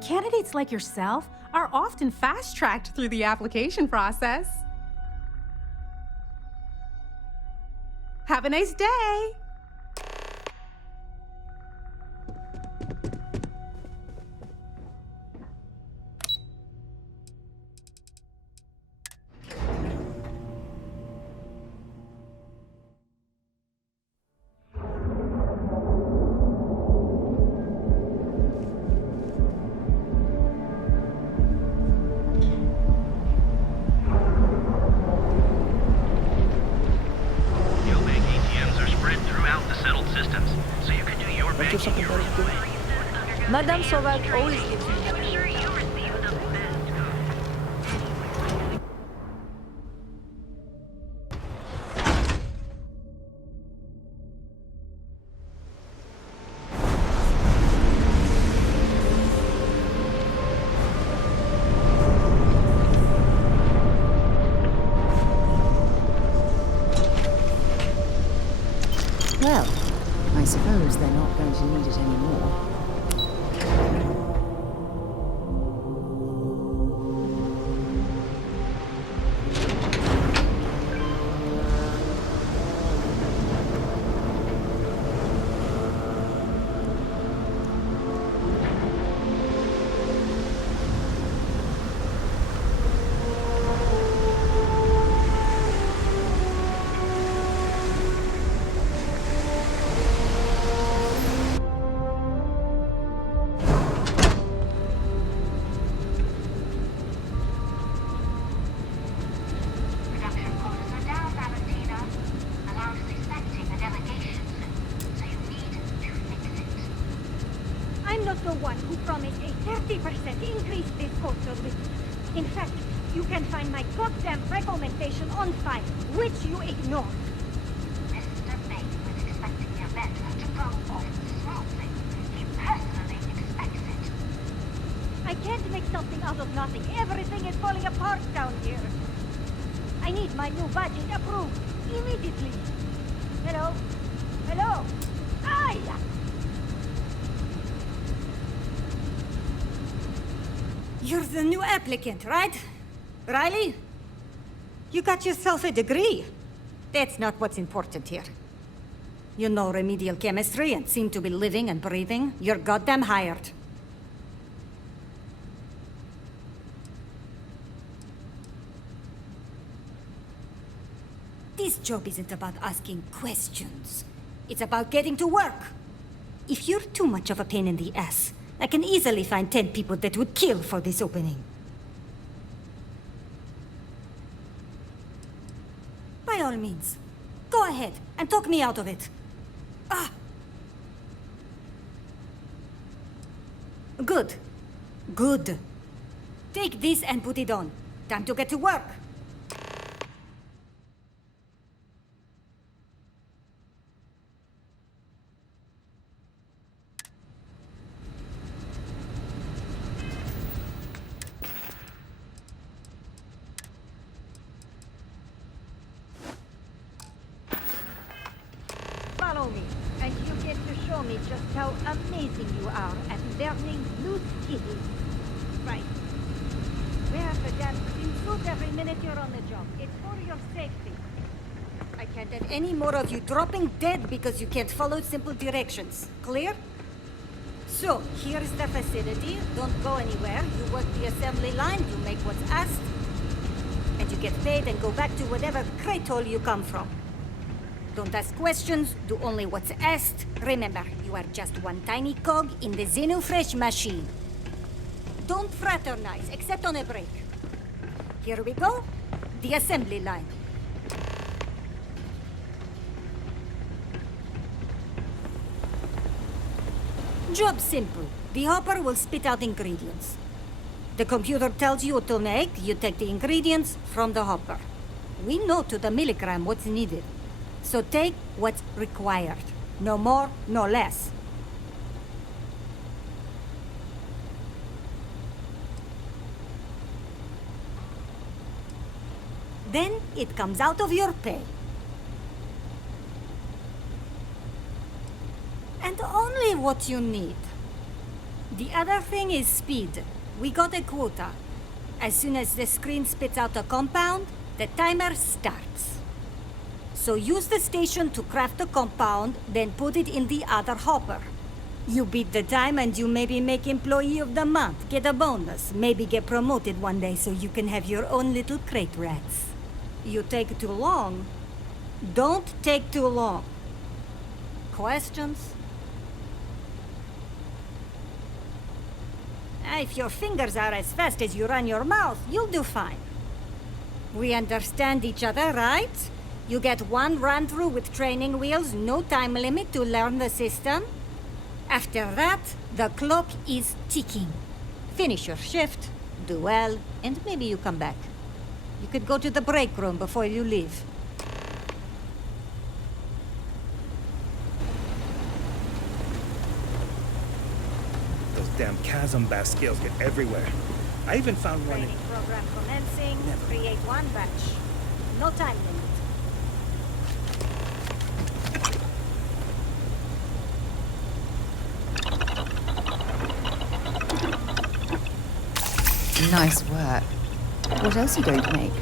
Candidates like yourself are often fast-tracked through the application process. Have a nice day! Madame Sauvage always gives me that. Well, I suppose they're not going to need it anymore. the one who promised a 30% increase this coastal week. In fact, you can find my goddamn recommendation on file, which you ignored. Mr. May was expecting the event to go off smoothly. He personally expects it. I can't make something out of nothing. Everything is falling apart down here. I need my new budget approved immediately. Hello? Hello? Aye! You're the new applicant, right? Riley? You got yourself a degree. That's not what's important here. You know remedial chemistry and seem to be living and breathing. You're goddamn hired. This job isn't about asking questions. It's about getting to work. If you're too much of a pain in the ass, I can easily find 10 people that would kill for this opening. By all means, go ahead and talk me out of it. Ah! Good. Good. Take this and put it on. Time to get to work. Follow me, and you get to show me just how amazing you are at learning new skills. Right. Wear the damn clean suit every minute you're on the job. It's for your safety. I can't have any more of you dropping dead because you can't follow simple directions. Clear? So, here's the facility. Don't go anywhere. You work the assembly line, you make what's asked, and you get paid and go back to whatever crate hole you come from. Don't ask questions, do only what's asked. Remember, you are just one tiny cog in the Xenofresh machine. Don't fraternize, except on a break. Here we go. The assembly line. Job simple. The hopper will spit out ingredients. The computer tells you what to make, you take the ingredients from the hopper. We know to the milligram what's needed. So take what's required. No more, no less. Then it comes out of your pay. And only what you need. The other thing is speed. We got a quota. As soon as the screen spits out a compound, the timer starts. So use the station to craft a compound, then put it in the other hopper. You beat the time and you maybe make Employee of the Month, get a bonus, maybe get promoted one day so you can have your own little crate rats. You take too long, don't take too long. Questions? If your fingers are as fast as you run your mouth, you'll do fine. We understand each other, right? You get one run-through with training wheels, no time limit to learn the system. After that, the clock is ticking. Finish your shift, do well, and maybe you come back. You could go to the break room before you leave. Those damn chasm bass scales get everywhere. I even found one in... Training program commencing. Create one batch. No time limit. Nice work. What else are you going to make?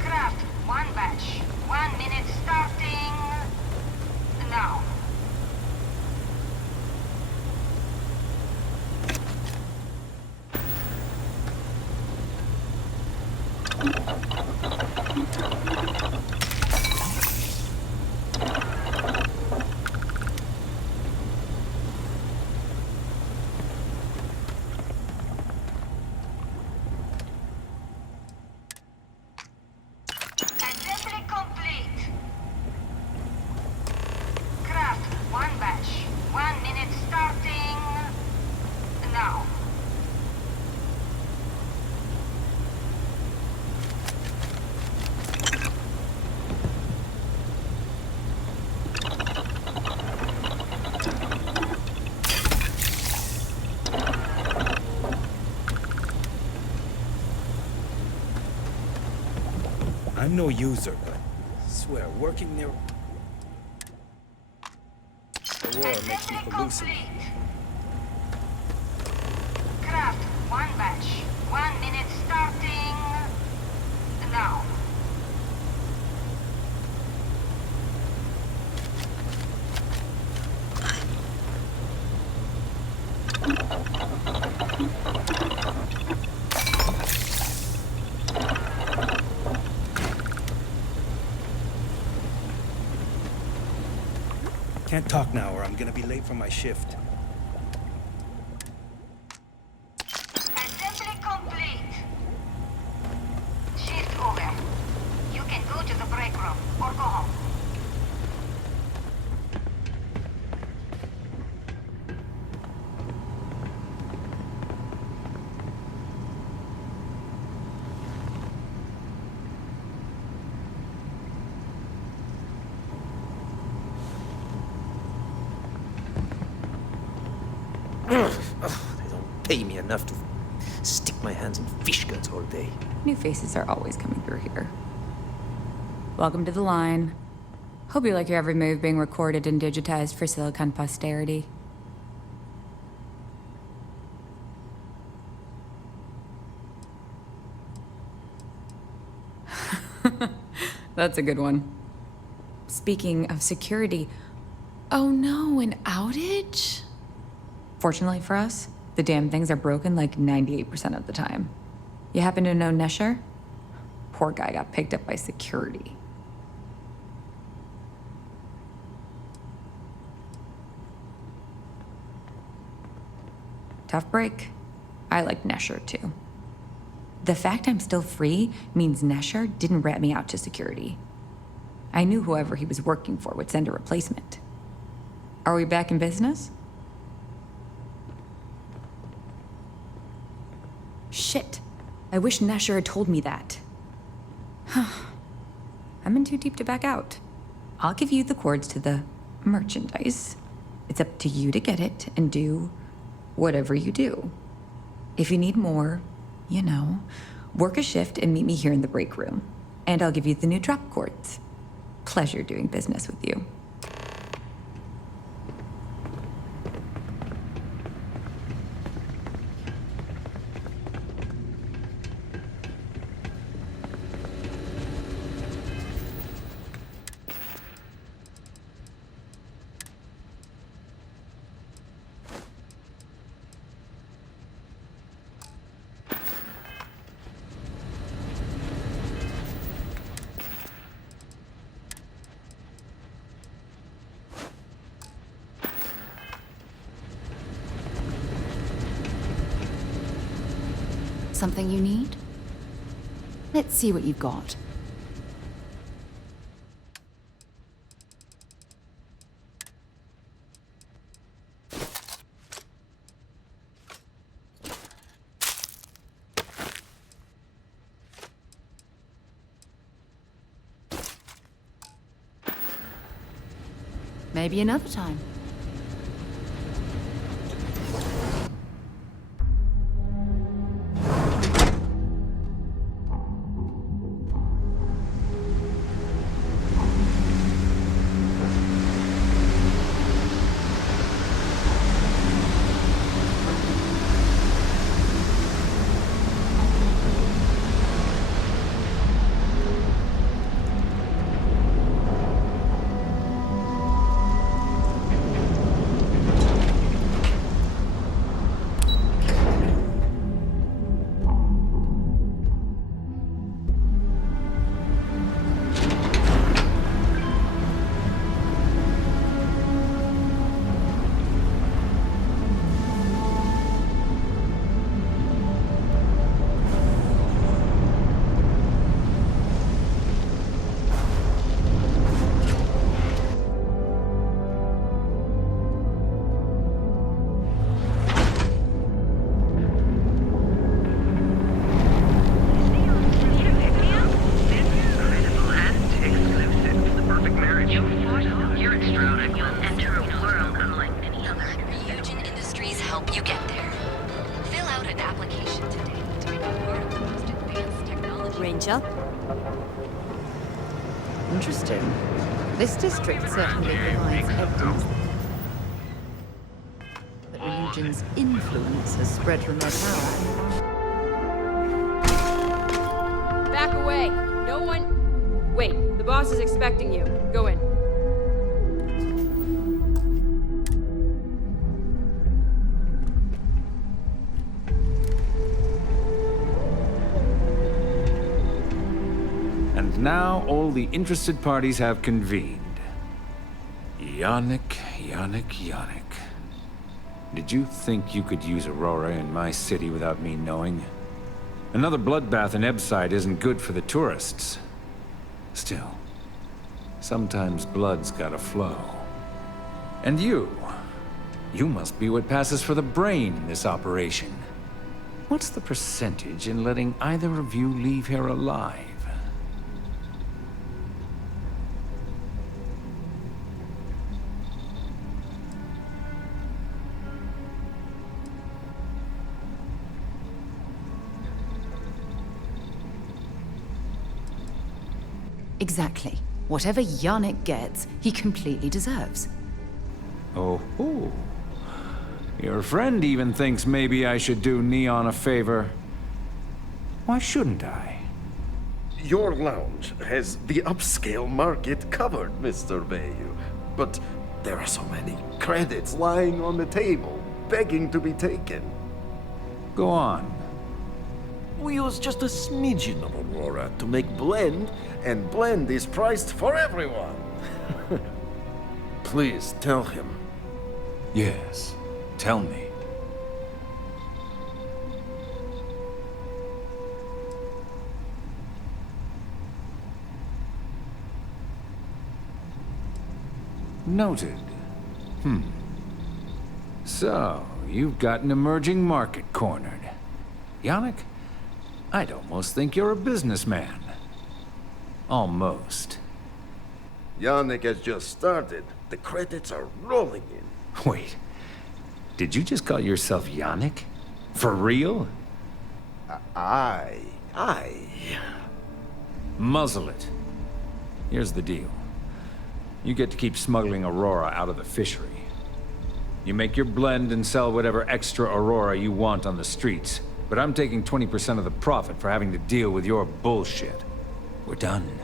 Craft one batch. 1 minute starting now. I'm no user, but I swear, working near Aurora makes me hallucinate. Craft, one batch. 1 minute starting now. Can't talk now or I'm gonna be late for my shift. Assembly complete. Shift over. You can go to the break room or go home. They don't pay me enough to stick my hands in fish guts all day. New faces are always coming through here. Welcome to the line. Hope you like your every move being recorded and digitized for Silicon posterity. That's a good one. Speaking of security, oh no, an outage? Fortunately for us, the damn things are broken like 98% of the time. You happen to know Nesher? Poor guy got picked up by security. Tough break. I like Nesher too. The fact I'm still free means Nesher didn't rat me out to security. I knew whoever he was working for would send a replacement. Are we back in business? Shit. I wish Nesher had told me that. I'm in too deep to back out. I'll give you the cords to the merchandise. It's up to you to get it and do whatever you do. If you need more, you know, work a shift and meet me here in the break room. And I'll give you the new drop cords. Pleasure doing business with you. Something you need? Let's see what you've got. Maybe another time. Ranger? Interesting. This district certainly provides evidence that religion's influence has spread from their power. Back away! No one... Wait, the boss is expecting you. Go in. And now all the interested parties have convened. Yannick. Did you think you could use Aurora in my city without me knowing? Another bloodbath in Ebside isn't good for the tourists. Still, sometimes blood's gotta flow. And you must be what passes for the brain in this operation. What's the percentage in letting either of you leave here alive? Exactly. Whatever Yannick gets, he completely deserves. Oh. Your friend even thinks maybe I should do Neon a favor. Why shouldn't I? Your lounge has the upscale market covered, Mr. Bayou. But there are so many credits lying on the table, begging to be taken. Go on. We use just a smidgen of Aurora to make blend, and blend is priced for everyone. Please tell him. Yes, tell me. Noted. So, you've got an emerging market cornered. Yannick, I'd almost think you're a businessman. Almost. Yannick has just started. The credits are rolling in. Wait, did you just call yourself Yannick? For real? Aye. Muzzle it. Here's the deal. You get to keep smuggling Aurora out of the fishery. You make your blend and sell whatever extra Aurora you want on the streets, but I'm taking 20% of the profit for having to deal with your bullshit. We're done.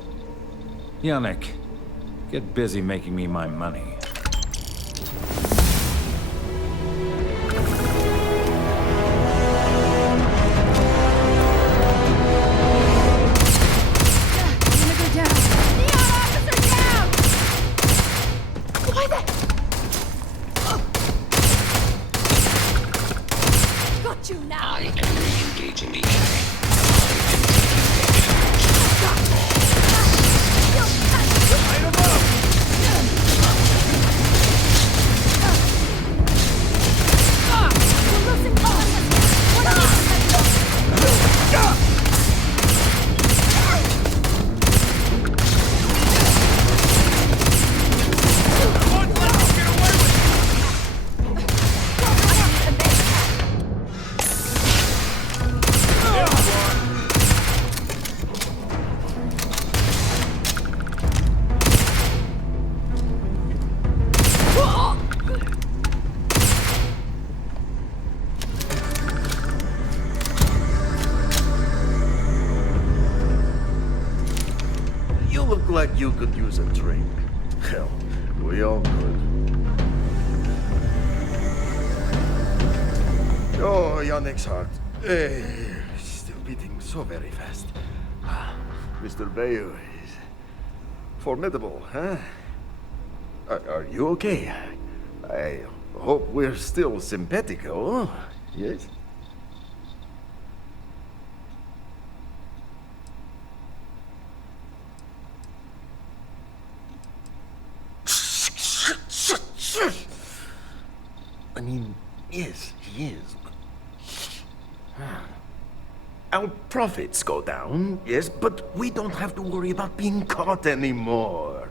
Yannick, get busy making me my money. Like you could use a drink. Hell, we all could. Oh, Yannick's heart. Still beating so very fast. Mr. Bayou is formidable, huh? Are you okay? I hope we're still simpatico, yes? I mean, yes, he is. Our profits go down, yes, but we don't have to worry about being caught anymore.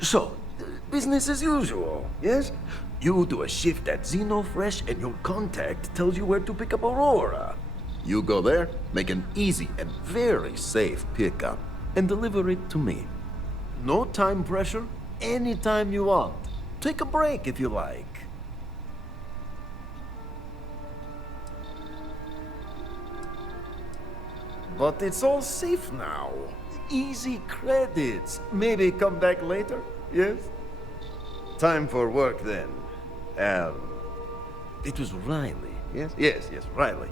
So, business as usual, yes? You do a shift at Xenofresh and your contact tells you where to pick up Aurora. You go there, make an easy and very safe pickup, and deliver it to me. No time pressure. Anytime you want. Take a break if you like. But it's all safe now. Easy credits. Maybe come back later, yes? Time for work then. It was Riley, yes? Yes, Riley.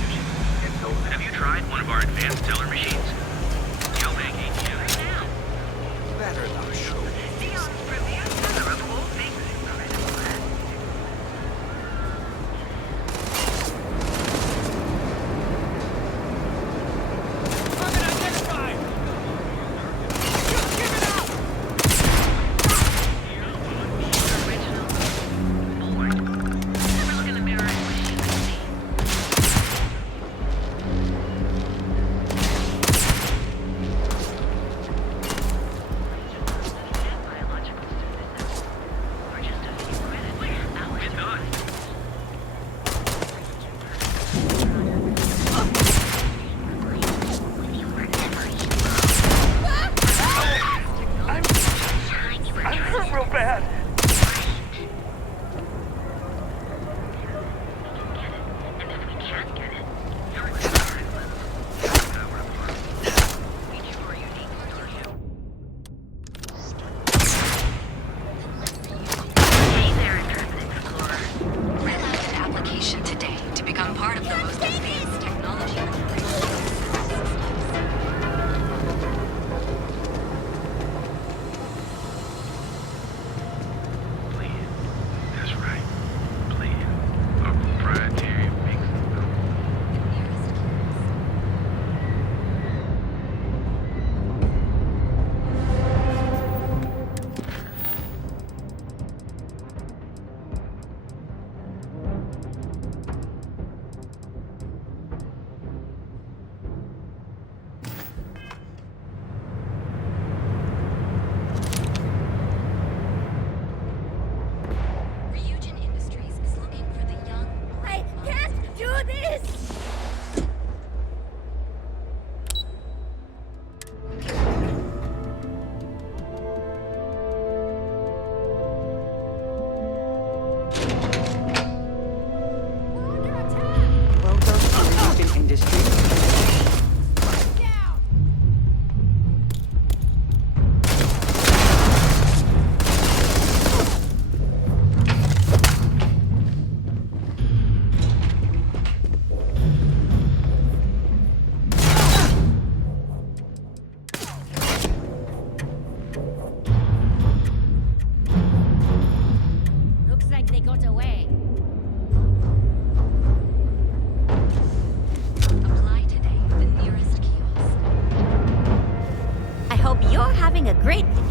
Have you tried one of our advanced teller machines? You'll make a killing now. Better not show me. Neon's premier seller of all things incredible and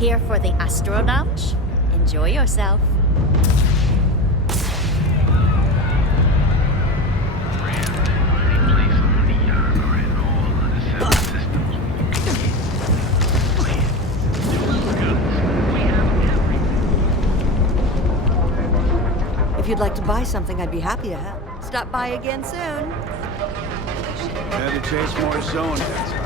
here for the astronaut. Enjoy yourself. If you'd like to buy something, I'd be happy to help. Stop by again soon. Better chase more zone heads.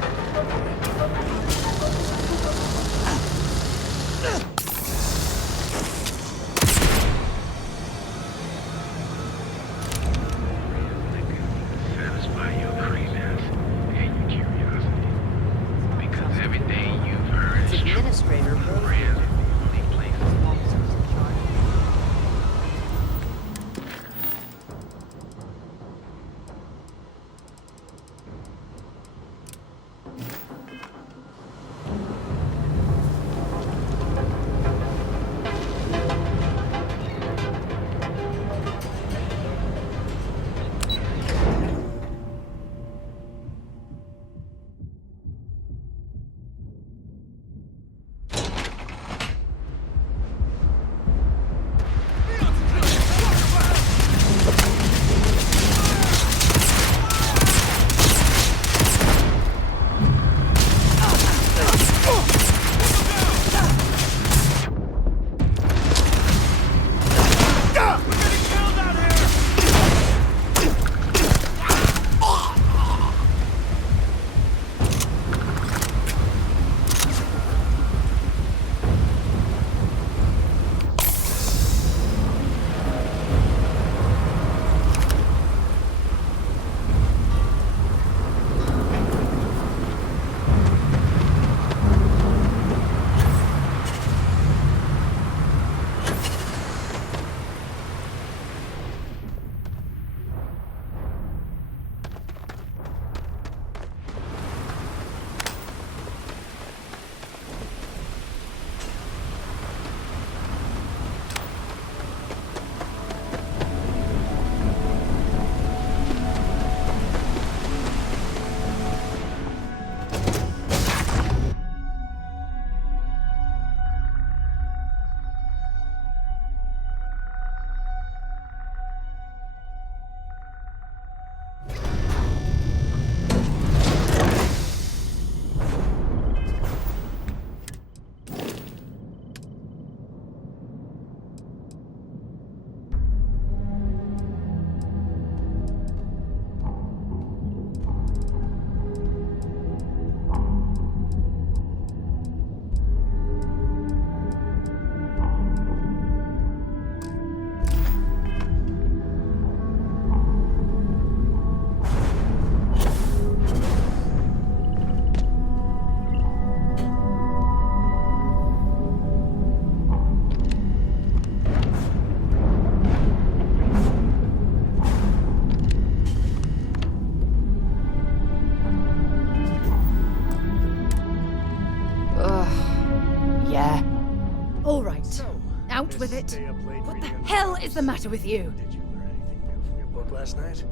with it. What the hell is the matter with you? Did you learn anything new from your book last night?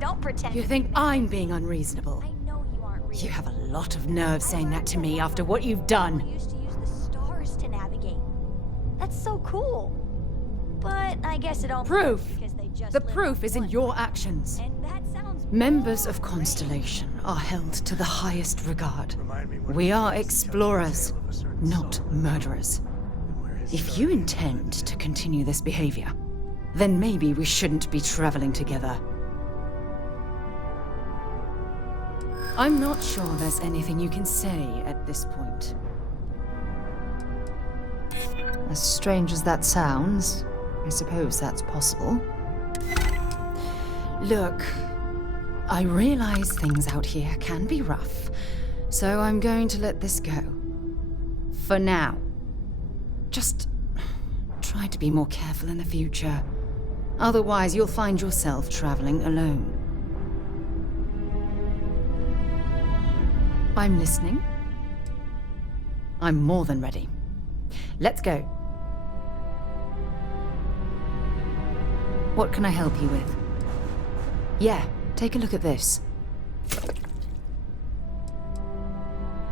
Don't pretend. You think I'm being unreasonable? I know you aren't real. You have a lot of nerve saying that to me after what you've done. We used to use the stars to navigate. That's so cool. But I guess it only Proof. works because they just The live proof on is in one. your actions. And that sounds Members of Constellation are held to the highest regard. We are explorers, not murderers. If you intend to continue this behavior, then maybe we shouldn't be traveling together. I'm not sure there's anything you can say at this point. As strange as that sounds, I suppose that's possible. Look, I realize things out here can be rough, so I'm going to let this go. For now. Just try to be more careful in the future. Otherwise, you'll find yourself traveling alone. I'm listening. I'm more than ready. Let's go. What can I help you with? Yeah, take a look at this.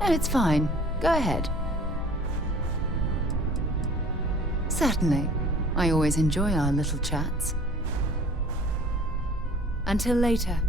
No, it's fine. Go ahead. Certainly. I always enjoy our little chats. Until later.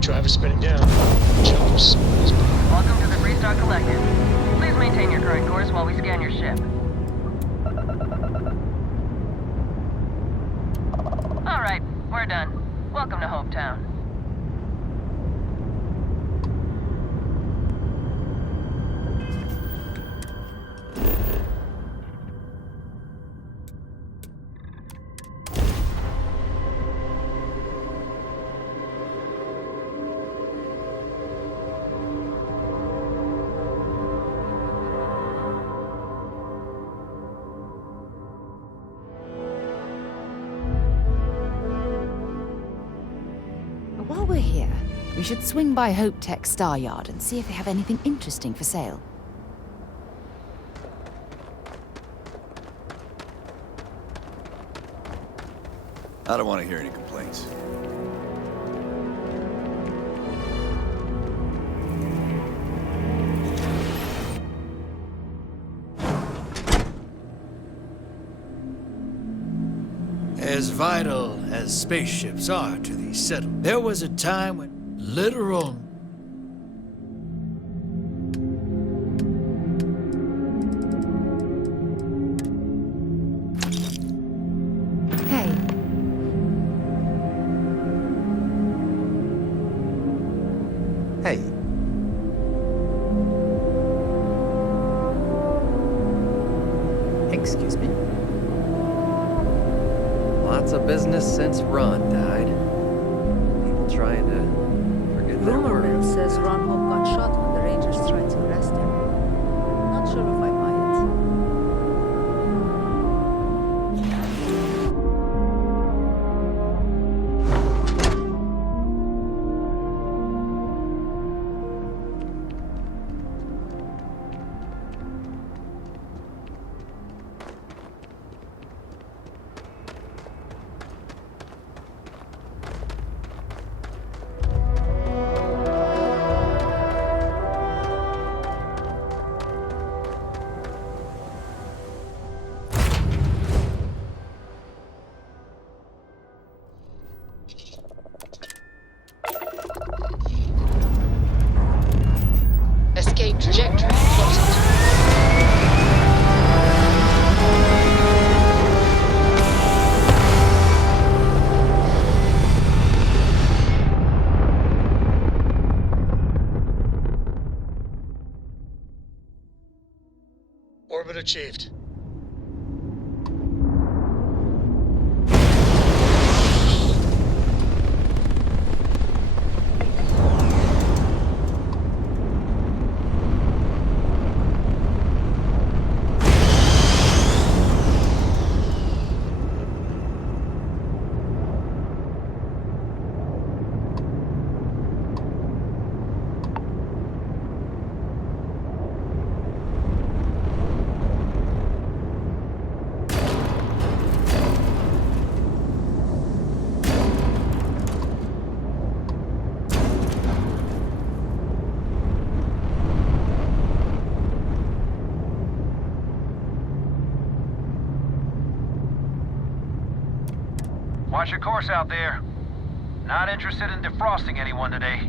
Driver spinning down. Jumps. Welcome to the Freestar Collective. Please maintain your current course while we scan your ship. Alright, we're done. Welcome to Hopetown. While we're here, we should swing by Hope Tech Star Yard and see if they have anything interesting for sale. I don't want to hear any complaints. As vital as spaceships are to these settlements, there was a time when literal... Hey. Hey. lots of business since Ron died. People trying to forget their Rumor mill worries. says Ron Hope got shot when the Rangers tried to arrest him. Not sure if I buy it. Escape trajectory plotted. Orbit achieved. Watch your course out there. Not interested in defrosting anyone today.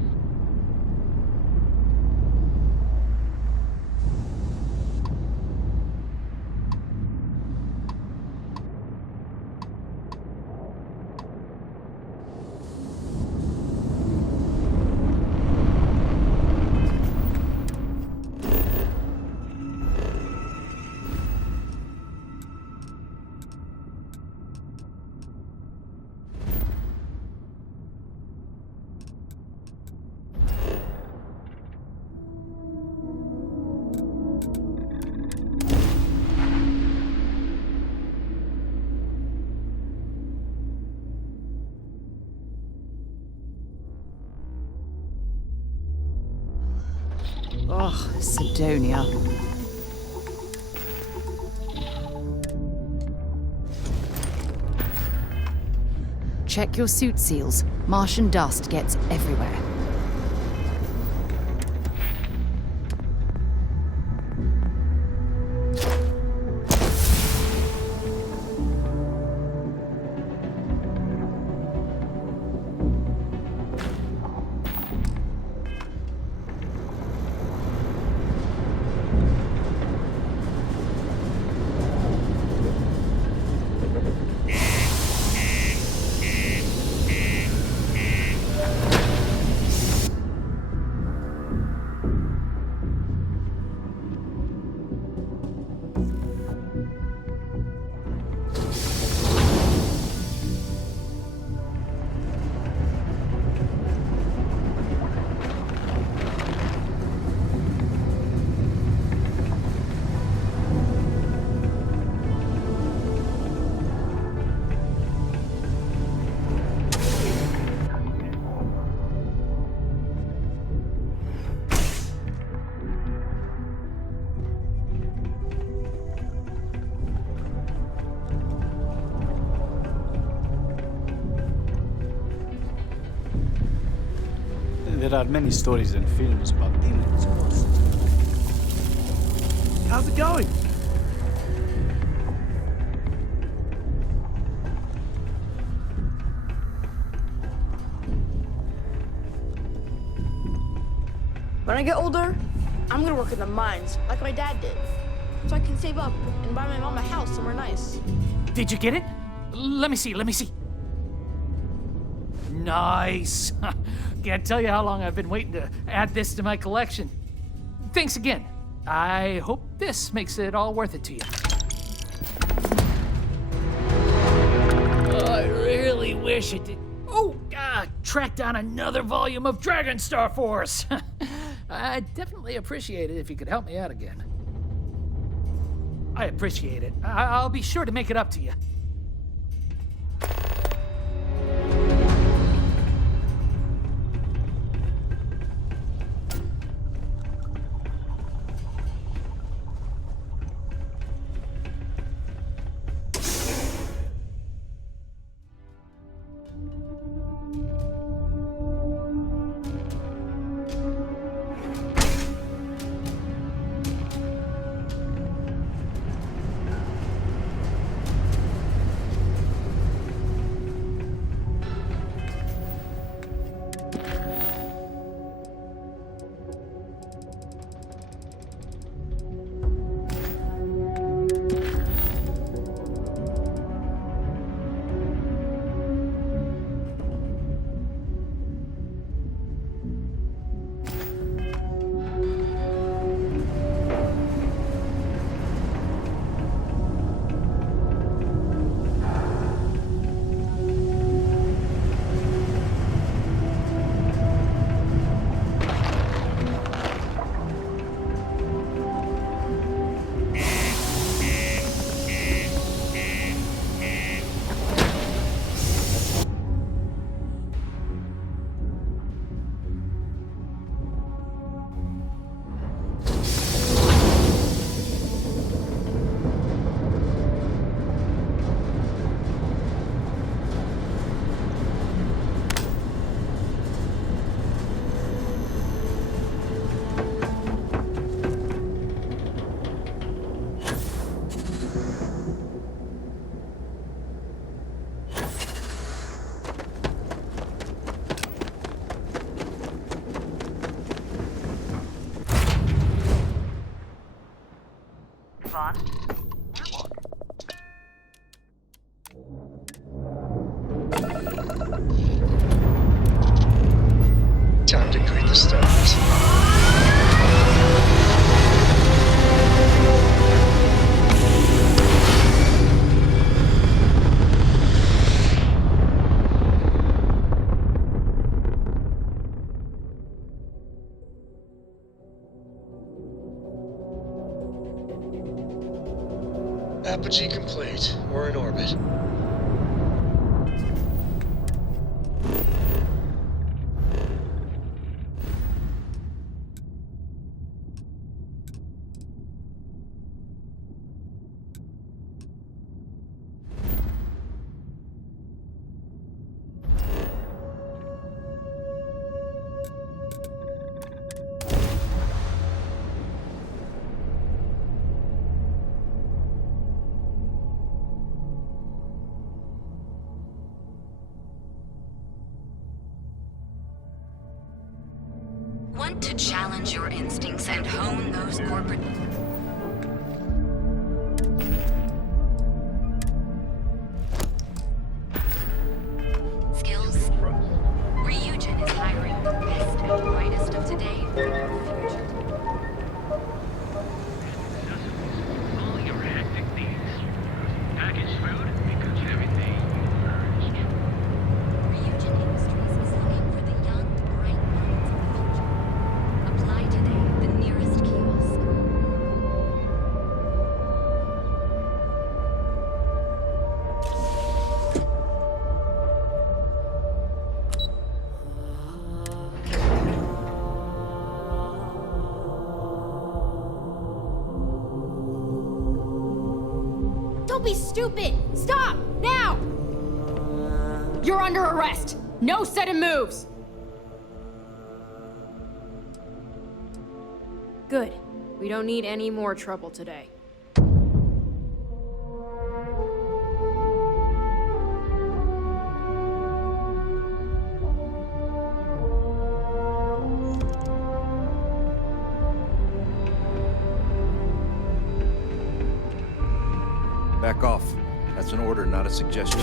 Ugh, Sidonia. Check your suit seals. Martian dust gets everywhere. There are many stories and films about demons, of course. How's it going? When I get older, I'm gonna work in the mines, like my dad did. So I can save up and buy my mom a house somewhere nice. Did you get it? Let me see, let me see. Nice. Can't tell you how long I've been waiting to add this to my collection. Thanks again. I hope this makes it all worth it to you. I wish it did. Oh, track down another volume of Dragon Star Force. I'd definitely appreciate it if you could help me out again. I appreciate it. I'll be sure to make it up to you. Time to greet the stars. Apogee complete. We're in orbit. Want to challenge your instincts and hone those corporate... skills? Ryujin is hiring the best and brightest of today for your future. All your hectic needs. Packaged food, because everything furnished. Ryujin Industries is looking for the young, bright minds of the future. Apply today at the nearest kiosk. Don't be stupid! Stop! Now! You're under arrest! No sudden moves! Good. We don't need any more trouble today. Back off. That's an order, not a suggestion.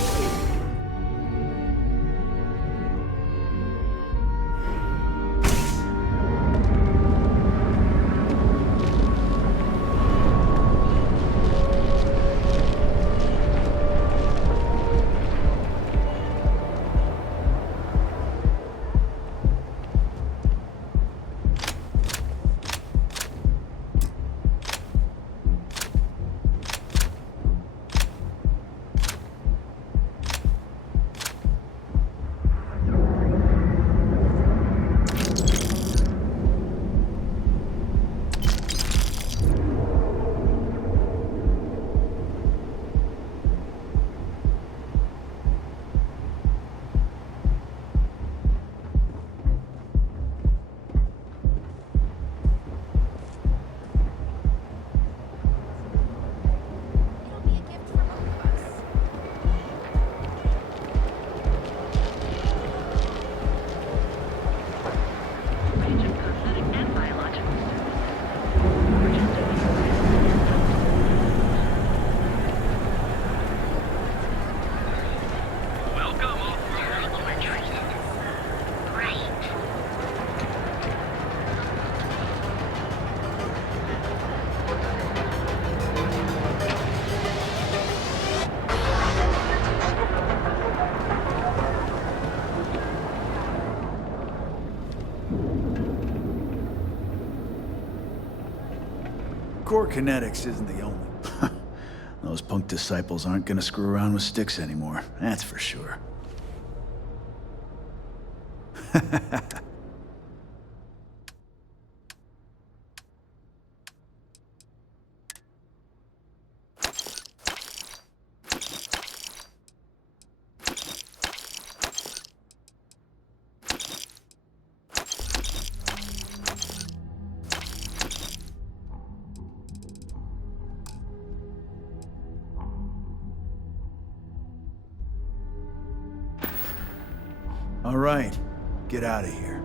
Hardcore kinetics isn't the only. Those punk disciples aren't gonna screw around with sticks anymore, that's for sure. All right, get out of here.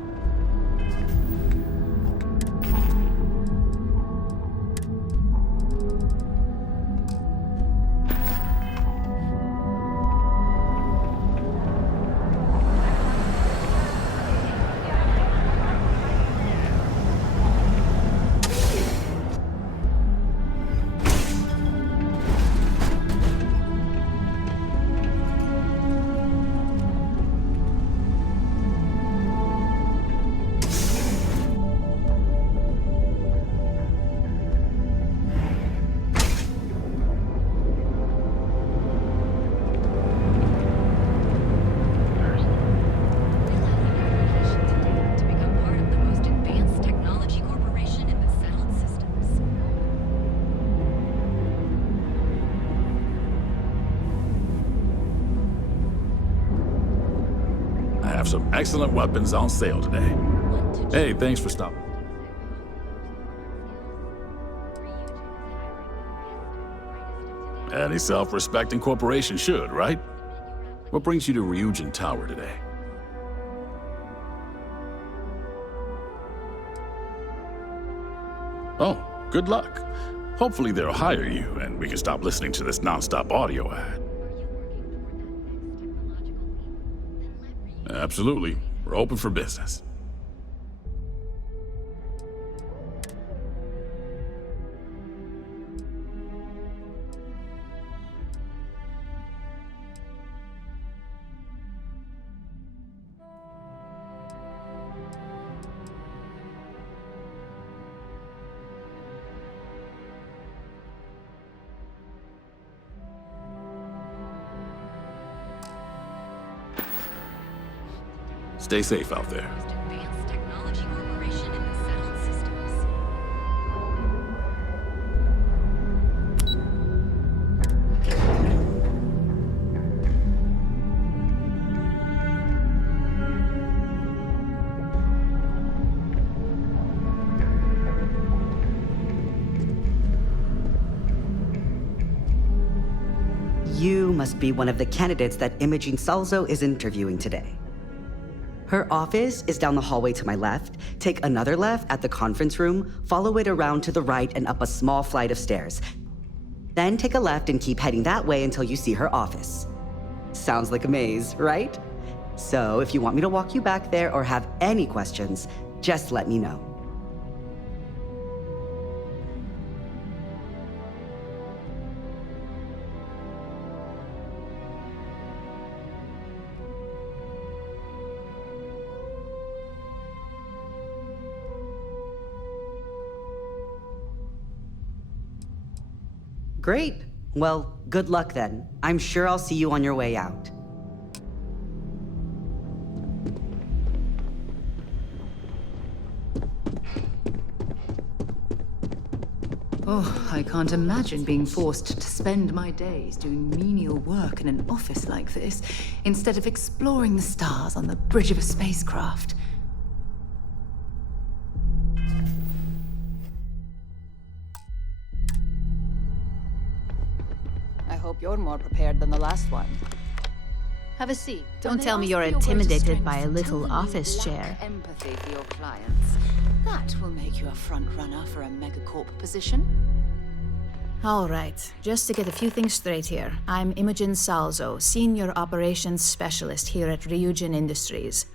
Have some excellent weapons on sale today. Hey, thanks for stopping. Any self-respecting corporation should, right? What brings you to Ryujin Tower today? Oh, good luck. Hopefully they'll hire you and we can stop listening to this non-stop audio ad. Absolutely. We're open for business. Stay safe out there. You must be one of the candidates that Imogene Salzo is interviewing today. Her office is down the hallway to my left. Take another left at the conference room, follow it around to the right and up a small flight of stairs. Then take a left and keep heading that way until you see her office. Sounds like a maze, right? So if you want me to walk you back there or have any questions, just let me know. Great. Well, good luck then. I'm sure I'll see you on your way out. Oh, I can't imagine being forced to spend my days doing menial work in an office like this, instead of exploring the stars on the bridge of a spacecraft. I hope you're more prepared than the last one. Have a seat. Don't tell me you're intimidated by a little office chair. Empathy for your clients. That will make you a front runner for a megacorp position. All right, just to get a few things straight here. I'm Imogen Salzo, Senior Operations Specialist here at Ryujin Industries.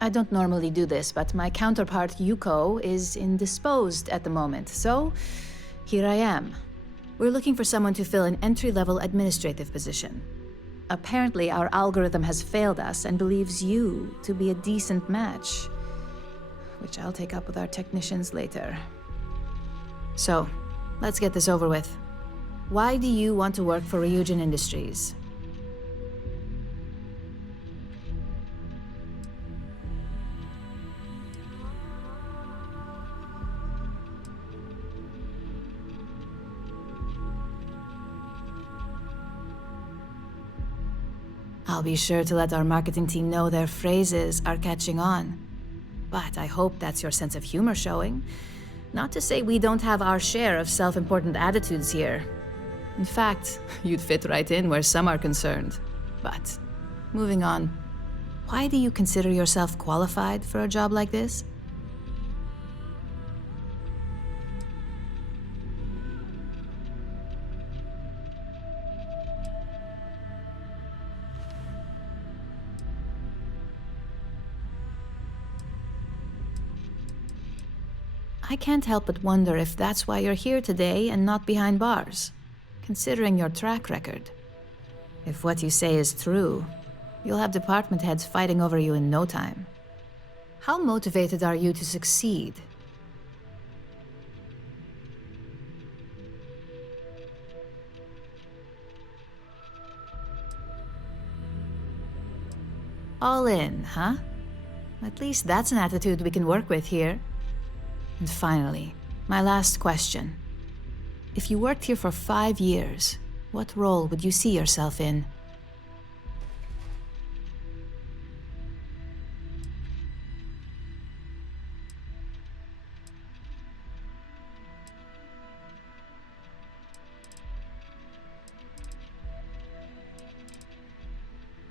I don't normally do this, but my counterpart Yuko is indisposed at the moment, so here I am. We're looking for someone to fill an entry-level administrative position. Apparently, our algorithm has failed us and believes you to be a decent match, which I'll take up with our technicians later. So, let's get this over with. Why do you want to work for Ryujin Industries? I'll be sure to let our marketing team know their phrases are catching on. But I hope that's your sense of humor showing. Not to say we don't have our share of self-important attitudes here. In fact, you'd fit right in where some are concerned. But, moving on, why do you consider yourself qualified for a job like this? I can't help but wonder if that's why you're here today and not behind bars, considering your track record. If what you say is true, you'll have department heads fighting over you in no time. How motivated are you to succeed? All in, huh? At least that's an attitude we can work with here. And finally, my last question. If you worked here for 5 years, what role would you see yourself in?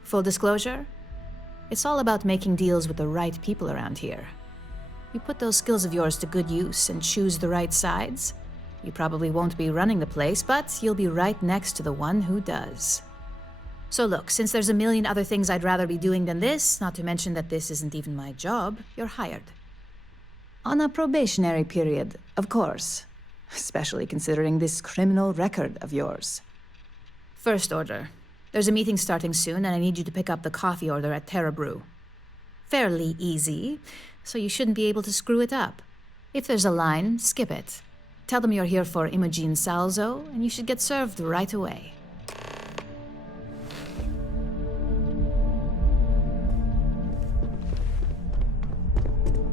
Full disclosure, it's all about making deals with the right people around here. You put those skills of yours to good use and choose the right sides, you probably won't be running the place, but you'll be right next to the one who does. So look, since there's a million other things I'd rather be doing than this, not to mention that this isn't even my job, you're hired. On a probationary period, of course. Especially considering this criminal record of yours. First order. There's a meeting starting soon, and I need you to pick up the coffee order at Terra Brew. Fairly easy, so you shouldn't be able to screw it up. If there's a line, skip it. Tell them you're here for Imogen Salzo, and you should get served right away.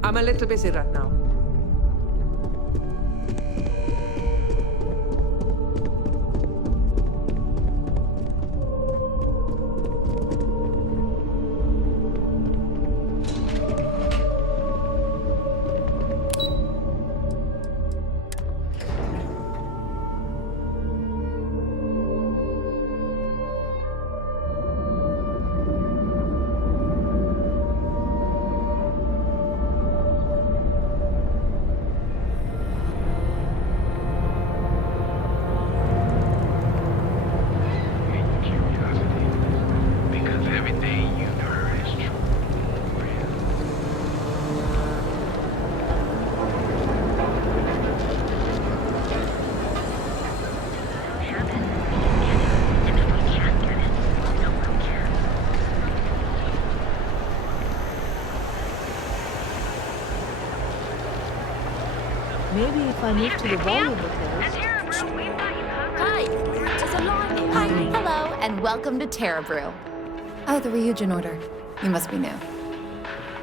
I'm a little busy right now. Maybe if I move to the volume of this. Hi, it's Alani. Hi, hello, and welcome to Terra Brew. Oh, the Ryujin order. You must be new.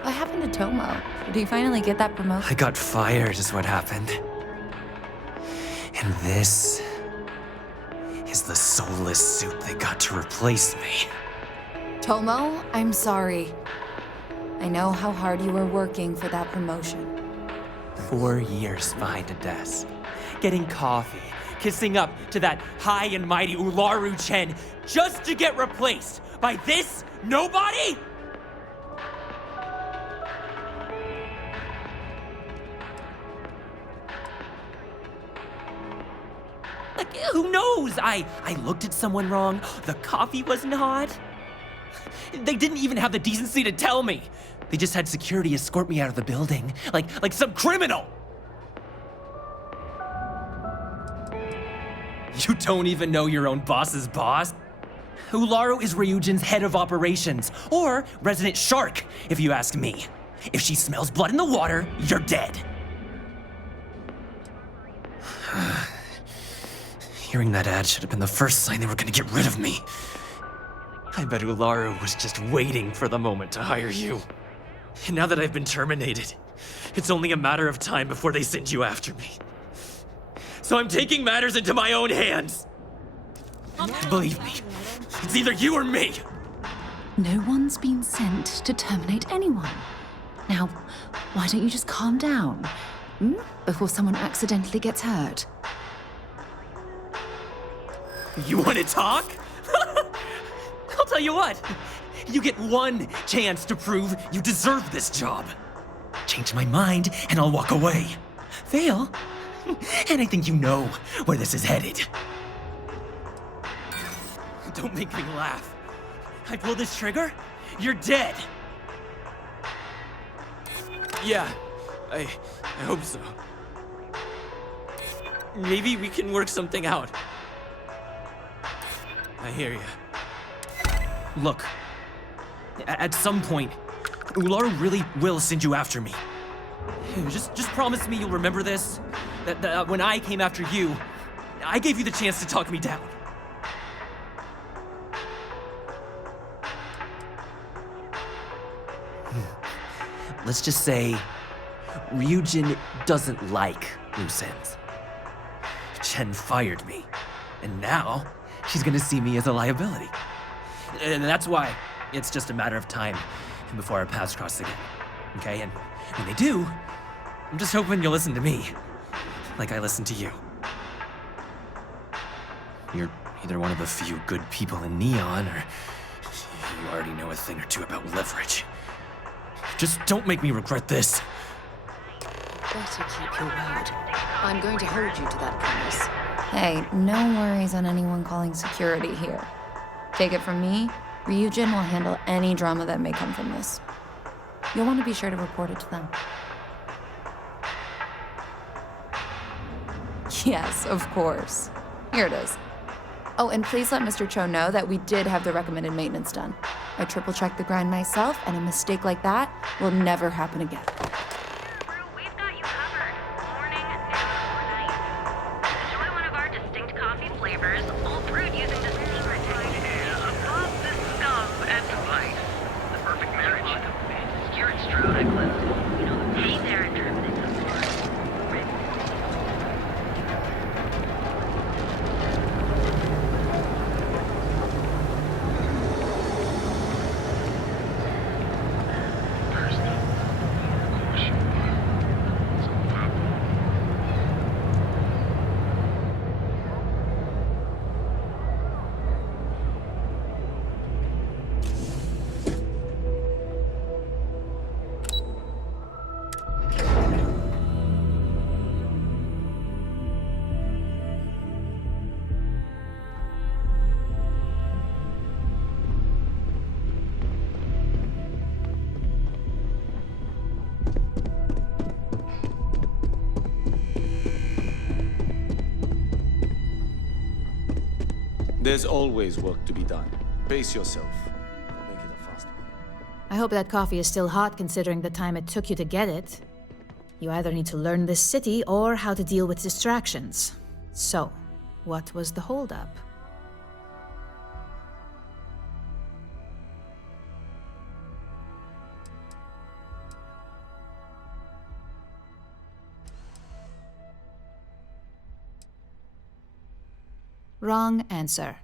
What happened to Tomo? Did he finally get that promotion? I got fired is what happened. And this is the soulless suit they got to replace me. Tomo, I'm sorry. I know how hard you were working for that promotion. 4 years behind a desk, getting coffee, kissing up to that high and mighty Ularu Chen just to get replaced by this nobody? Like, who knows? I looked at someone wrong, the coffee wasn't hot. They didn't even have the decency to tell me. They just had security escort me out of the building, like some criminal! You don't even know your own boss's boss? Ularu is Ryujin's head of operations, or resident shark, if you ask me. If she smells blood in the water, you're dead. Hearing that ad should have been the first sign they were gonna get rid of me. I bet Ularu was just waiting for the moment to hire you. And now that I've been terminated, it's only a matter of time before they send you after me. So I'm taking matters into my own hands. Believe me, it's either you or me. No one's been sent to terminate anyone. Now, why don't you just calm down? Before someone accidentally gets hurt. You want to talk? I'll tell you what. You get one chance to prove you deserve this job. Change my mind and I'll walk away. Fail, and I think you know where this is headed. Don't make me laugh. I pull this trigger, you're dead. Yeah, I hope so. Maybe we can work something out. I hear you. Look, at some point, Ularu really will send you after me. Just promise me you'll remember this. That when I came after you, I gave you the chance to talk me down. Let's just say Ryujin doesn't like loose ends. Chen fired me, and now she's gonna see me as a liability. And that's why it's just a matter of time before our paths cross again. Okay? And when they do, I'm just hoping you'll listen to me, like I listen to you. You're either one of a few good people in Neon, or you already know a thing or two about leverage. Just don't make me regret this. Better keep your word. I'm going to hold you to that promise. Hey, no worries on anyone calling security here. Take it from me, Ryujin will handle any drama that may come from this. You'll want to be sure to report it to them. Yes, of course. Here it is. Oh, and please let Mr. Cho know that we did have the recommended maintenance done. I triple-checked the grind myself, and a mistake like that will never happen again. There's always work to be done. Pace yourself. Make it a fast one. I hope that coffee is still hot considering the time it took you to get it. You either need to learn this city or how to deal with distractions. So, what was the holdup? Wrong answer.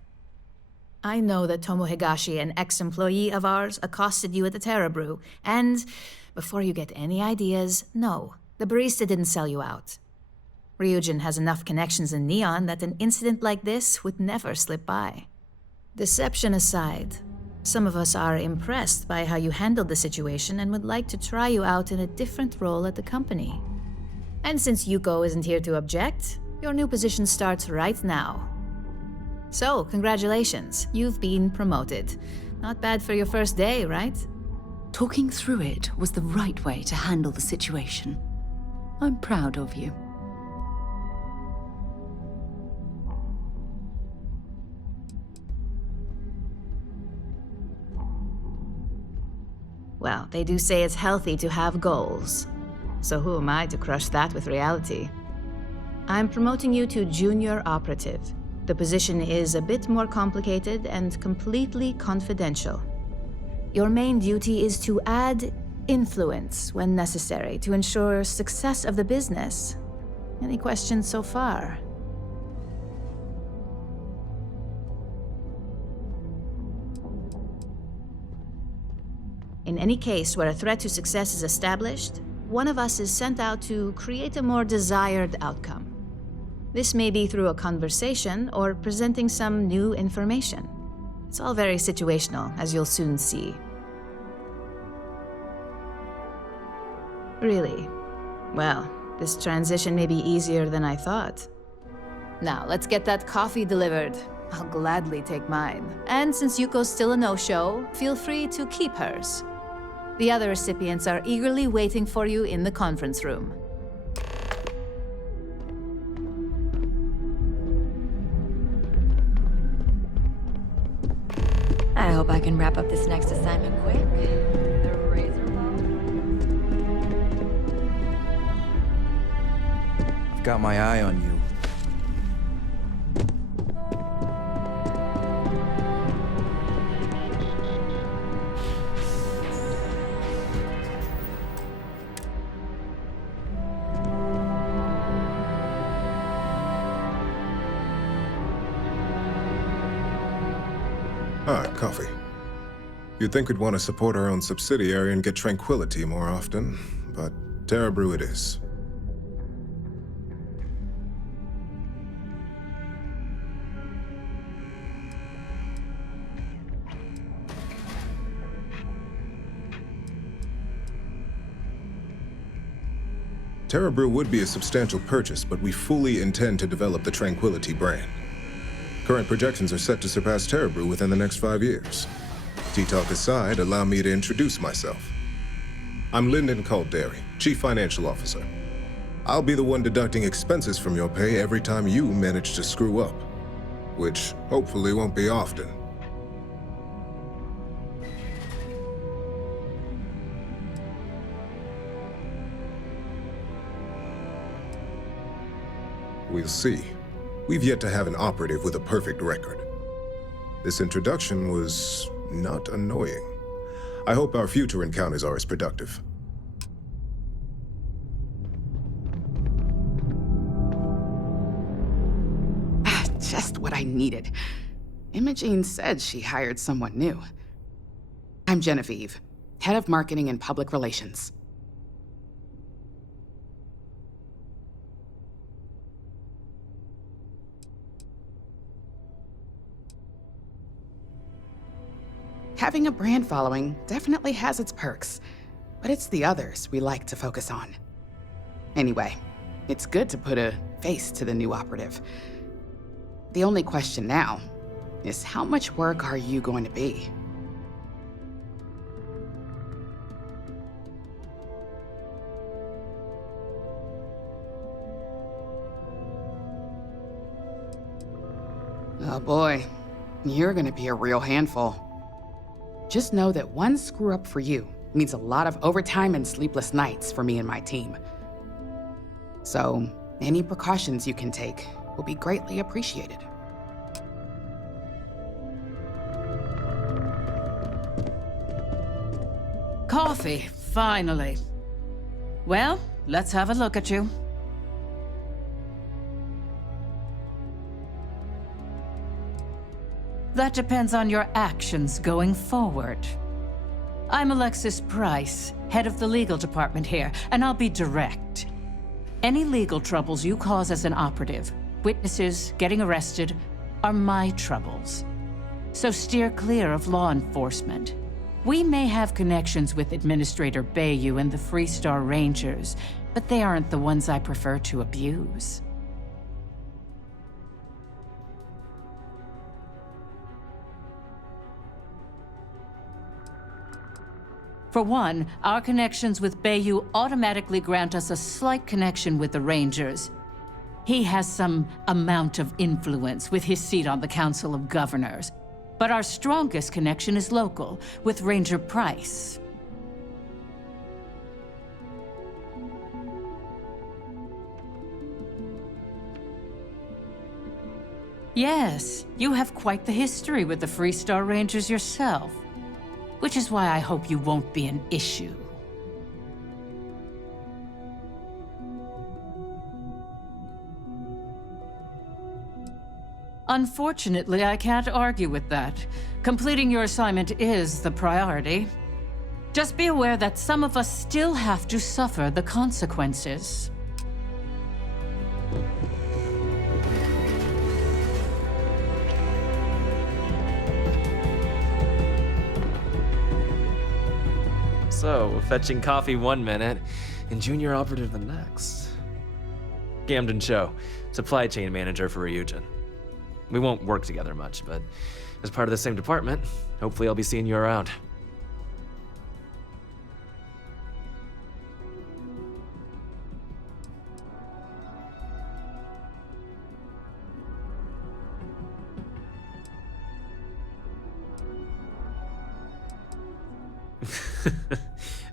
I know that Tomo Higashi, an ex-employee of ours, accosted you at the Terra Brew, and before you get any ideas, no, the barista didn't sell you out. Ryujin has enough connections in Neon that an incident like this would never slip by. Deception aside, some of us are impressed by how you handled the situation and would like to try you out in a different role at the company. And since Yuko isn't here to object, your new position starts right now. So, congratulations, you've been promoted. Not bad for your first day, right? Talking through it was the right way to handle the situation. I'm proud of you. Well, they do say it's healthy to have goals. So who am I to crush that with reality? I'm promoting you to junior operative. The position is a bit more complicated and completely confidential. Your main duty is to add influence when necessary to ensure success of the business. Any questions so far? In any case where a threat to success is established, one of us is sent out to create a more desired outcome. This may be through a conversation or presenting some new information. It's all very situational, as you'll soon see. Really? Well, this transition may be easier than I thought. Now, let's get that coffee delivered. I'll gladly take mine. And since Yuko's still a no-show, feel free to keep hers. The other recipients are eagerly waiting for you in the conference room. I hope I can wrap up this next assignment quick. The razor I've got my eye on you. Coffee. You'd think we'd want to support our own subsidiary and get tranquility more often, but Terra Brew it is. Terra Brew would be a substantial purchase, but we fully intend to develop the Tranquility brand. Current projections are set to surpass Terra Brew within the next 5 years. Tea-talk aside, allow me to introduce myself. I'm Lyndon Calderi, Chief Financial Officer. I'll be the one deducting expenses from your pay every time you manage to screw up, which hopefully won't be often. We'll see. We've yet to have an operative with a perfect record. This introduction was not annoying. I hope our future encounters are as productive. Just what I needed. Imogene said she hired someone new. I'm Genevieve, Head of Marketing and Public Relations. Having a brand following definitely has its perks, but it's the others we like to focus on. Anyway, it's good to put a face to the new operative. The only question now is how much work are you going to be? Oh boy, you're gonna be a real handful. Just know that one screw up for you means a lot of overtime and sleepless nights for me and my team. So, any precautions you can take will be greatly appreciated. Coffee, finally. Well, let's have a look at you. That depends on your actions going forward. I'm Alexis Price, head of the legal department here, and I'll be direct. Any legal troubles you cause as an operative, witnesses, getting arrested, are my troubles. So steer clear of law enforcement. We may have connections with Administrator Bayou and the Freestar Rangers, but they aren't the ones I prefer to abuse. For one, our connections with Bayou automatically grant us a slight connection with the Rangers. He has some amount of influence with his seat on the Council of Governors. But our strongest connection is local, with Ranger Price. Yes, you have quite the history with the Freestar Rangers yourself. Which is why I hope you won't be an issue. Unfortunately, I can't argue with that. Completing your assignment is the priority. Just be aware that some of us still have to suffer the consequences. So, fetching coffee 1 minute and junior operative the next. Gamden Cho, supply chain manager for Ryujin. We won't work together much, but as part of the same department, hopefully I'll be seeing you around.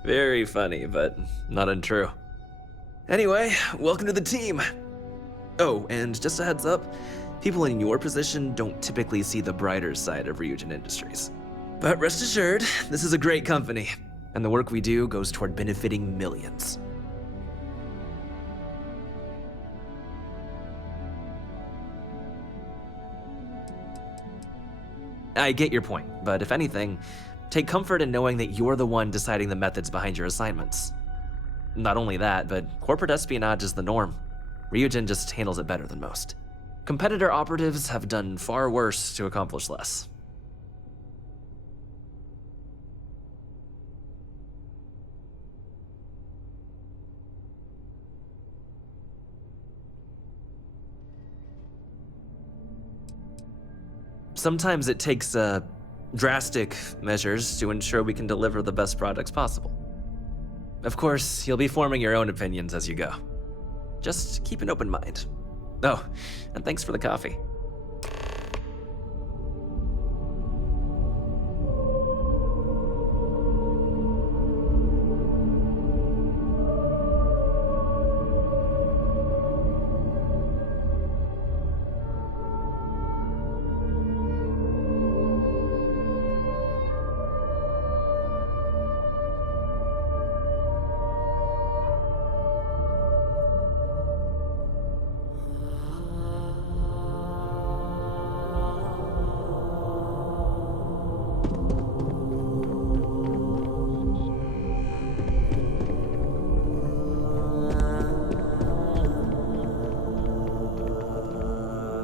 Very funny, but not untrue. Anyway, welcome to the team. Oh, and just a heads up, people in your position don't typically see the brighter side of Ryujin Industries. But rest assured, this is a great company, and the work we do goes toward benefiting millions. I get your point, but if anything, take comfort in knowing that you're the one deciding the methods behind your assignments. Not only that, but corporate espionage is the norm. Ryujin just handles it better than most. Competitor operatives have done far worse to accomplish less. Sometimes it takes drastic measures to ensure we can deliver the best products possible. Of course, you'll be forming your own opinions as you go. Just keep an open mind. Oh, and thanks for the coffee.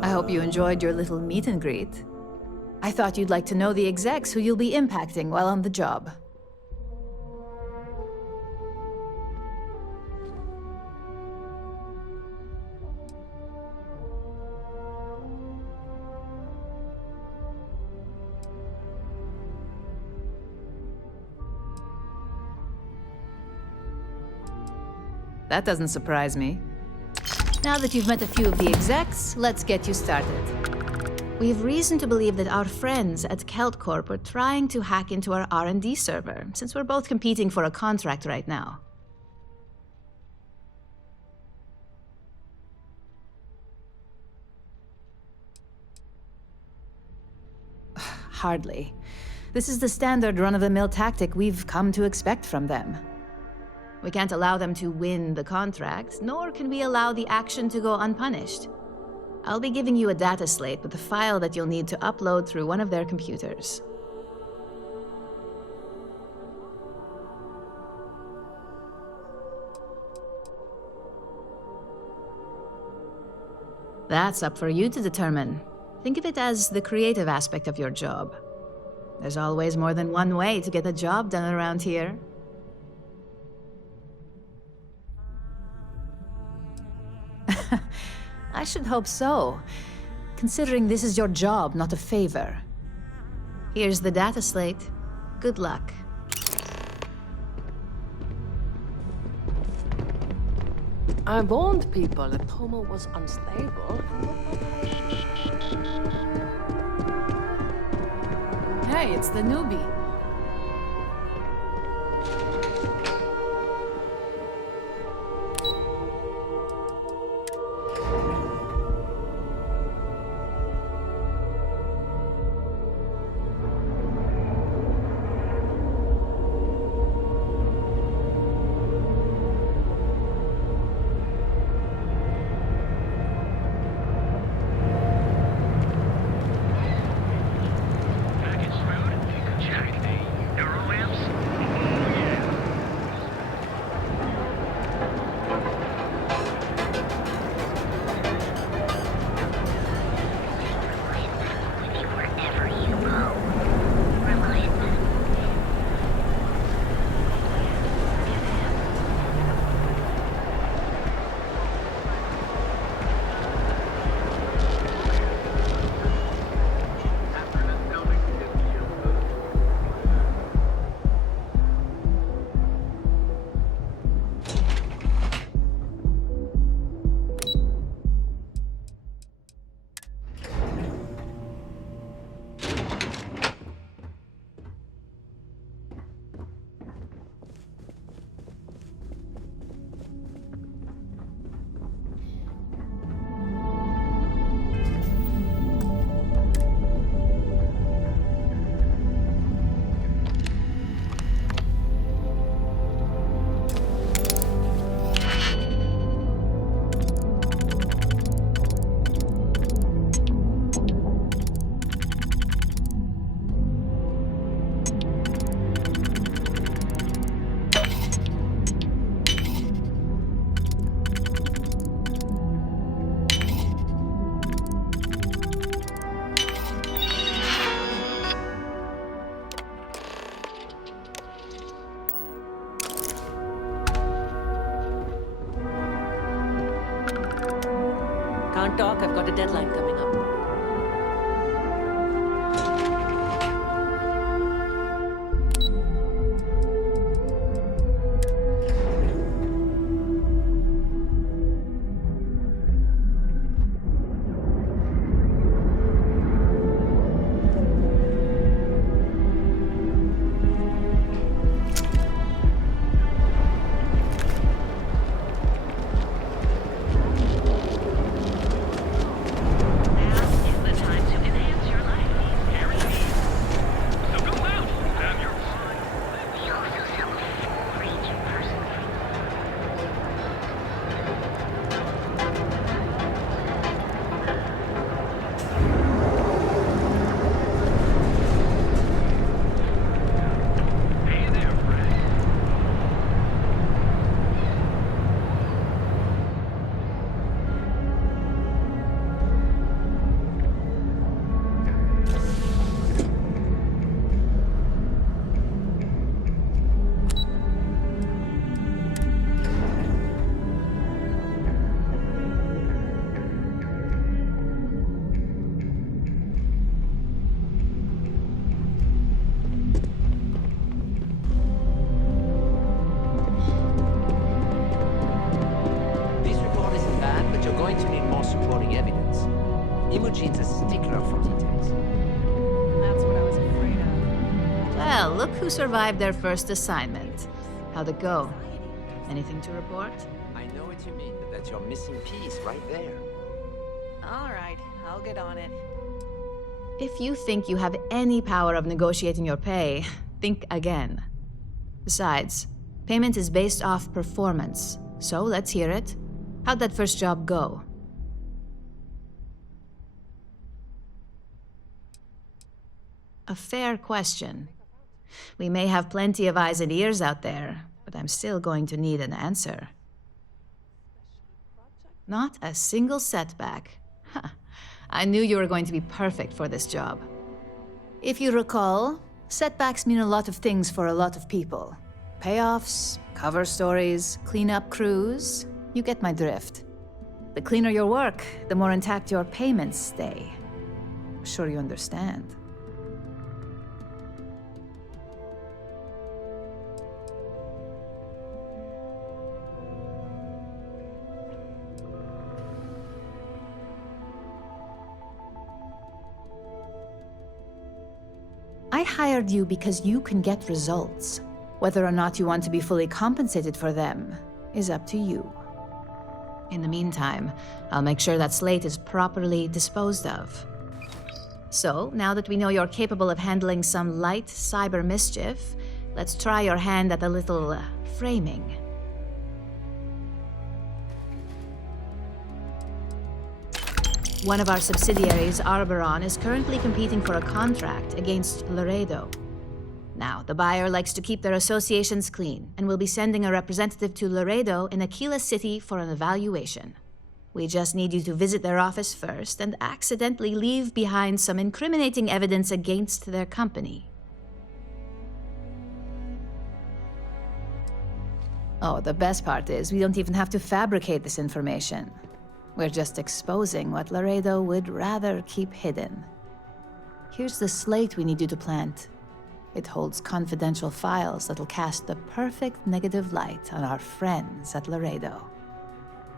I hope you enjoyed your little meet and greet. I thought you'd like to know the execs who you'll be impacting while on the job. That doesn't surprise me. Now that you've met a few of the execs, let's get you started. We have reason to believe that our friends at Kelt Corp are trying to hack into our R&D server, since we're both competing for a contract right now. Hardly. This is the standard run-of-the-mill tactic we've come to expect from them. We can't allow them to win the contract, nor can we allow the action to go unpunished. I'll be giving you a data slate with a file that you'll need to upload through one of their computers. That's up for you to determine. Think of it as the creative aspect of your job. There's always more than one way to get a job done around here. I should hope so, considering this is your job, not a favor. Here's the data slate. Good luck. I warned people that Tomo was unstable. Hey, it's the newbie. Can't talk, I've got a deadline coming up. Imogene's a stickler for details. That's what I was afraid of. Well, look who survived their first assignment. How'd it go? Anything to report? I know what you mean, but that's your missing piece right there. All right, I'll get on it. If you think you have any power of negotiating your pay, think again. Besides, payment is based off performance, so let's hear it. How'd that first job go? A fair question. We may have plenty of eyes and ears out there, but I'm still going to need an answer. Not a single setback. I knew you were going to be perfect for this job. If you recall, setbacks mean a lot of things for a lot of people. Payoffs, cover stories, cleanup crews. You get my drift. The cleaner your work, the more intact your payments stay. I'm sure you understand. I hired you because you can get results. Whether or not you want to be fully compensated for them is up to you. In the meantime, I'll make sure that slate is properly disposed of. So, now that we know you're capable of handling some light cyber mischief, let's try your hand at a little framing. One of our subsidiaries, Arboron, is currently competing for a contract against Laredo. Now, the buyer likes to keep their associations clean, and will be sending a representative to Laredo in Aquila City for an evaluation. We just need you to visit their office first and accidentally leave behind some incriminating evidence against their company. Oh, the best part is we don't even have to fabricate this information. We're just exposing what Laredo would rather keep hidden. Here's the slate we need you to plant. It holds confidential files that'll cast the perfect negative light on our friends at Laredo.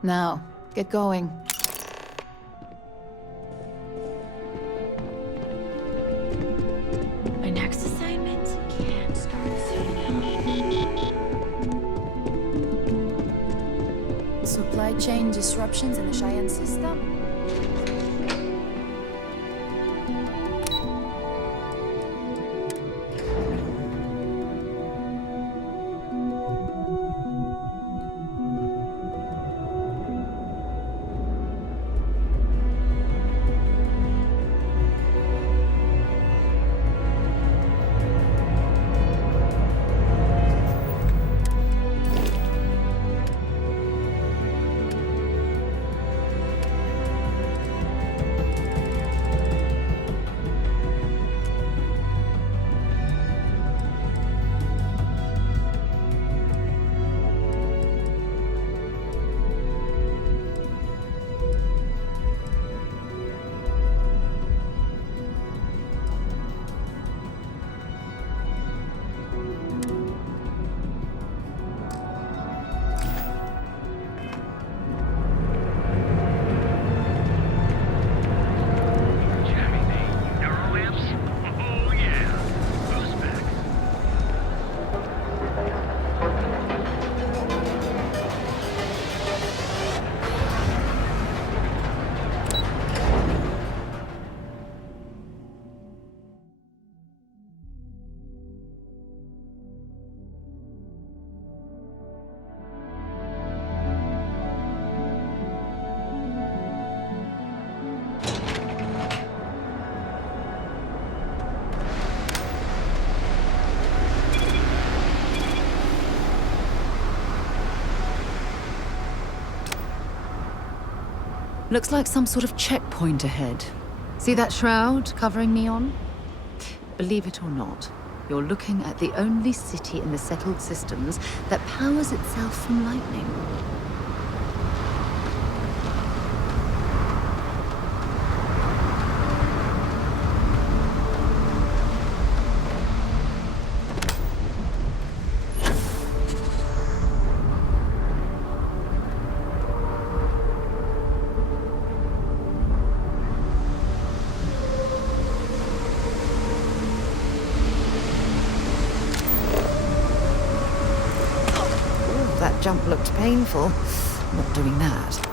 Now, get going. My next assignment can't start soon enough. Supply chain disruptions in the Cheyenne system? Looks like some sort of checkpoint ahead. See that shroud covering neon? Believe it or not, you're looking at the only city in the settled systems that powers itself from lightning. That jump looked painful. Not doing that.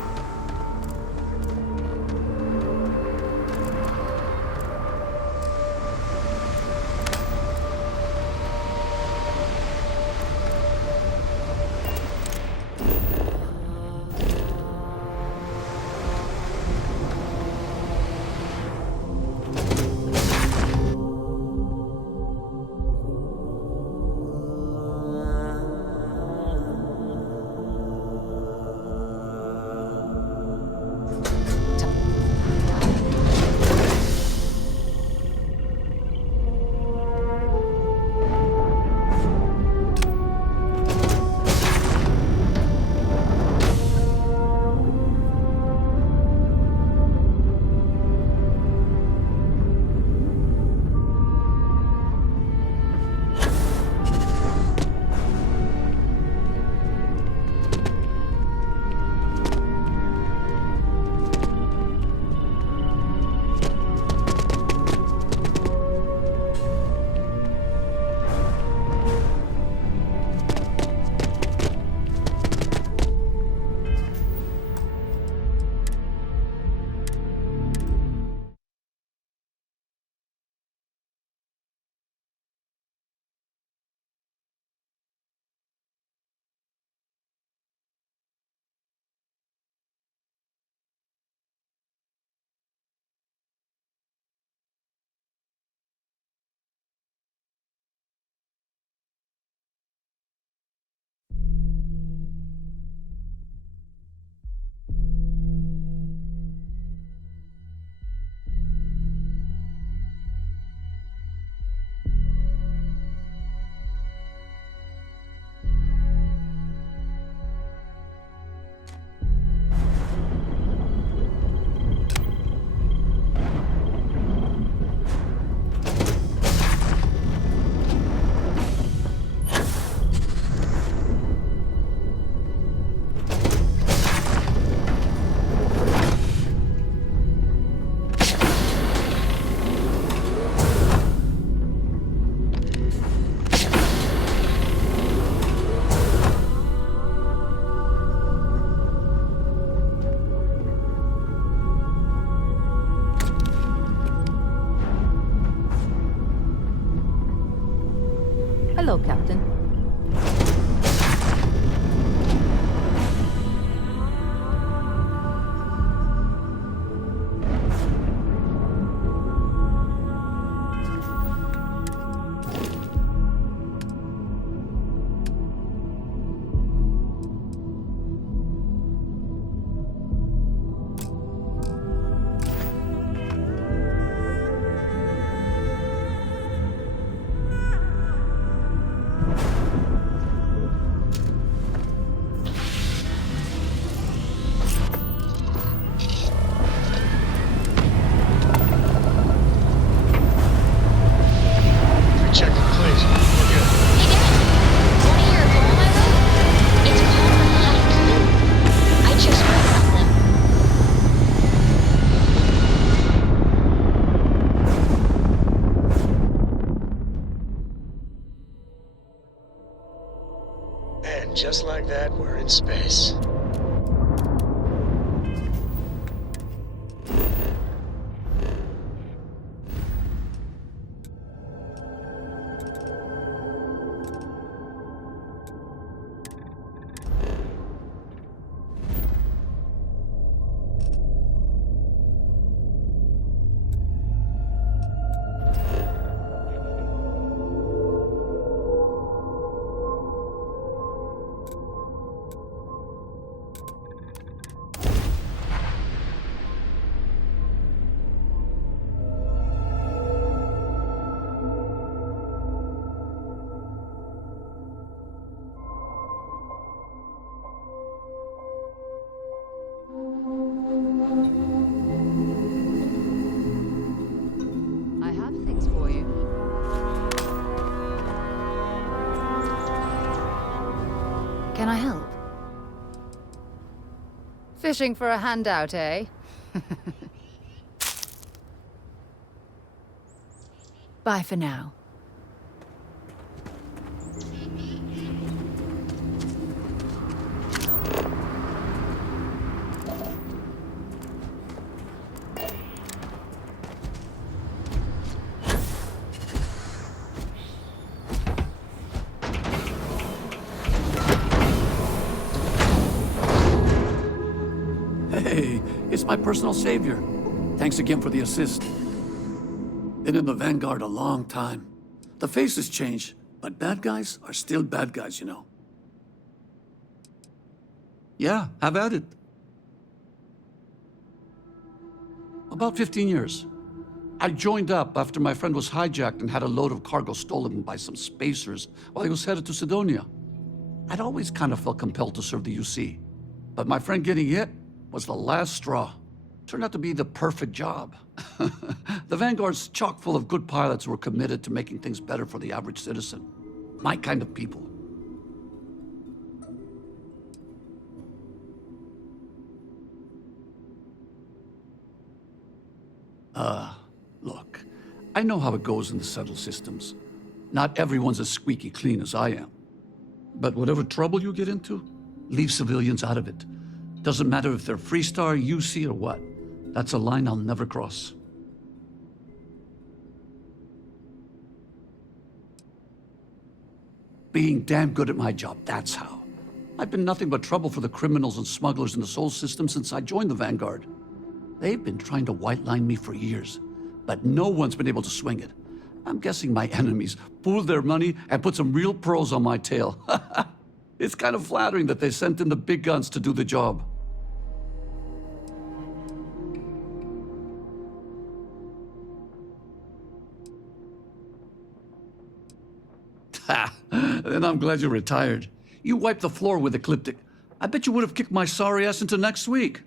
Hello, Captain. Check complete. We're good. Want to hear a poem I wrote? It's called Haiku. I just wrote about them. And just like that, we're in space. Can I help? Fishing for a handout, eh? Bye for now. Hey, it's my personal savior. Thanks again for the assist. Been in the Vanguard a long time. The faces change, but bad guys are still bad guys, you know. Yeah, have at it. About 15 years. I joined up after my friend was hijacked and had a load of cargo stolen by some spacers while he was headed to Sidonia. I'd always kind of felt compelled to serve the UC, but my friend getting hit was the last straw. Turned out to be the perfect job. The Vanguard's chock full of good pilots who were committed to making things better for the average citizen. My kind of people. Look, I know how it goes in the settled systems. Not everyone's as squeaky clean as I am. But whatever trouble you get into, leave civilians out of it. Doesn't matter if they're Freestar, UC, or what. That's a line I'll never cross. Being damn good at my job, that's how. I've been nothing but trouble for the criminals and smugglers in the Sol system since I joined the Vanguard. They've been trying to white line me for years, but no one's been able to swing it. I'm guessing my enemies pooled their money and put some real pearls on my tail. It's kind of flattering that they sent in the big guns to do the job. Ha! Then I'm glad you're retired. You wiped the floor with Ecliptic. I bet you would have kicked my sorry ass into next week.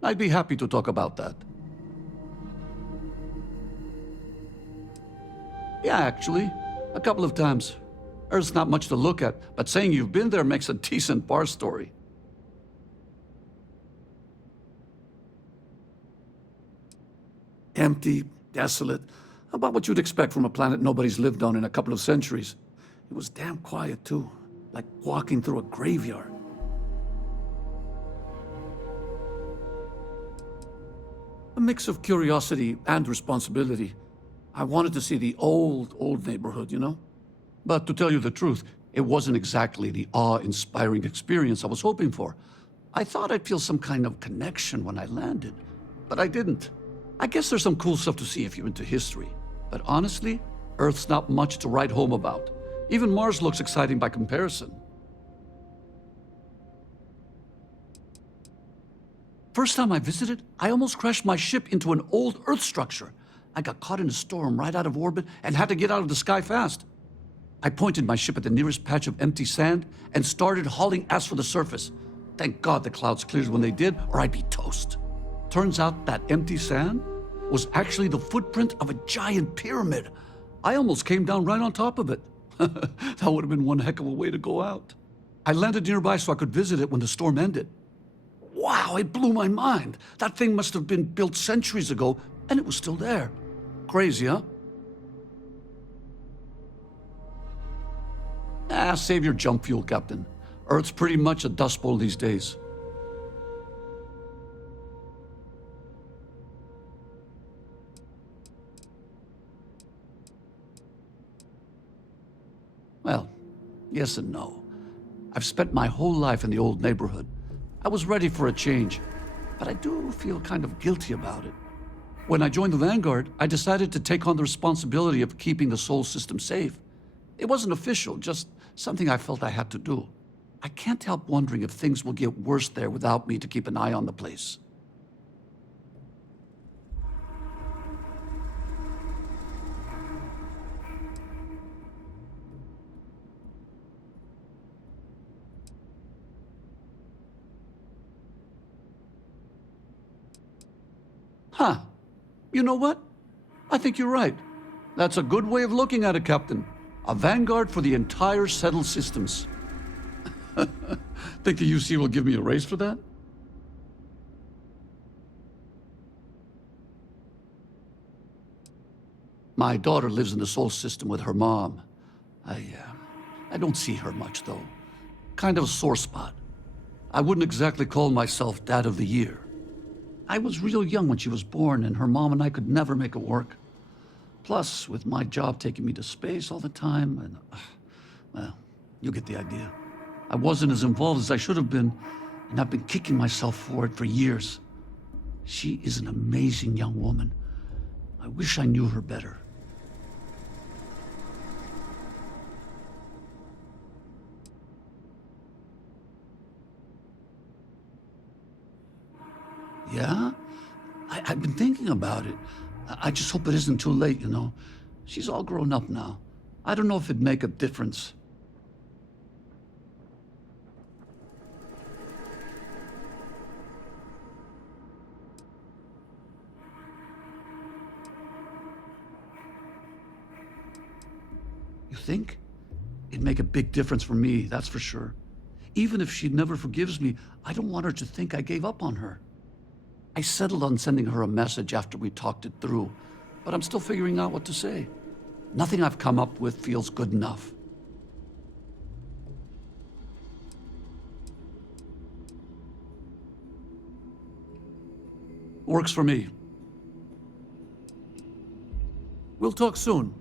I'd be happy to talk about that. Yeah, actually. A couple of times. Earth's not much to look at, but saying you've been there makes a decent bar story. Empty, desolate. About what you'd expect from a planet nobody's lived on in a couple of centuries. It was damn quiet, too. Like walking through a graveyard. A mix of curiosity and responsibility. I wanted to see the old neighborhood, you know? But to tell you the truth, it wasn't exactly the awe-inspiring experience I was hoping for. I thought I'd feel some kind of connection when I landed, but I didn't. I guess there's some cool stuff to see if you're into history. But honestly, Earth's not much to write home about. Even Mars looks exciting by comparison. First time I visited, I almost crashed my ship into an old Earth structure. I got caught in a storm right out of orbit and had to get out of the sky fast. I pointed my ship at the nearest patch of empty sand and started hauling ass for the surface. Thank God the clouds cleared when they did, or I'd be toast. Turns out that empty sand was actually the footprint of a giant pyramid. I almost came down right on top of it. That would have been one heck of a way to go out. I landed nearby so I could visit it when the storm ended. Wow, it blew my mind. That thing must have been built centuries ago, and it was still there. Crazy, huh? Save your jump fuel, Captain. Earth's pretty much a dust bowl these days. Well, yes and no. I've spent my whole life in the old neighborhood. I was ready for a change, but I do feel kind of guilty about it. When I joined the Vanguard, I decided to take on the responsibility of keeping the Sol system safe. It wasn't official, just something I felt I had to do. I can't help wondering if things will get worse there without me to keep an eye on the place. Huh. You know what? I think you're right. That's a good way of looking at it, Captain. A vanguard for the entire settled systems. Think the UC will give me a raise for that? My daughter lives in the Sol system with her mom. I don't see her much, though. Kind of a sore spot. I wouldn't exactly call myself Dad of the Year. I was real young when she was born, and her mom and I could never make it work. Plus, with my job taking me to space all the time, and, well, you get the idea. I wasn't as involved as I should have been, and I've been kicking myself for it for years. She is an amazing young woman. I wish I knew her better. Yeah? I've been thinking about it. I just hope it isn't too late, you know. She's all grown up now. I don't know if it'd make a difference. You think? It'd make a big difference for me, that's for sure. Even if she never forgives me, I don't want her to think I gave up on her. I settled on sending her a message after we talked it through, but I'm still figuring out what to say. Nothing I've come up with feels good enough. Works for me. We'll talk soon.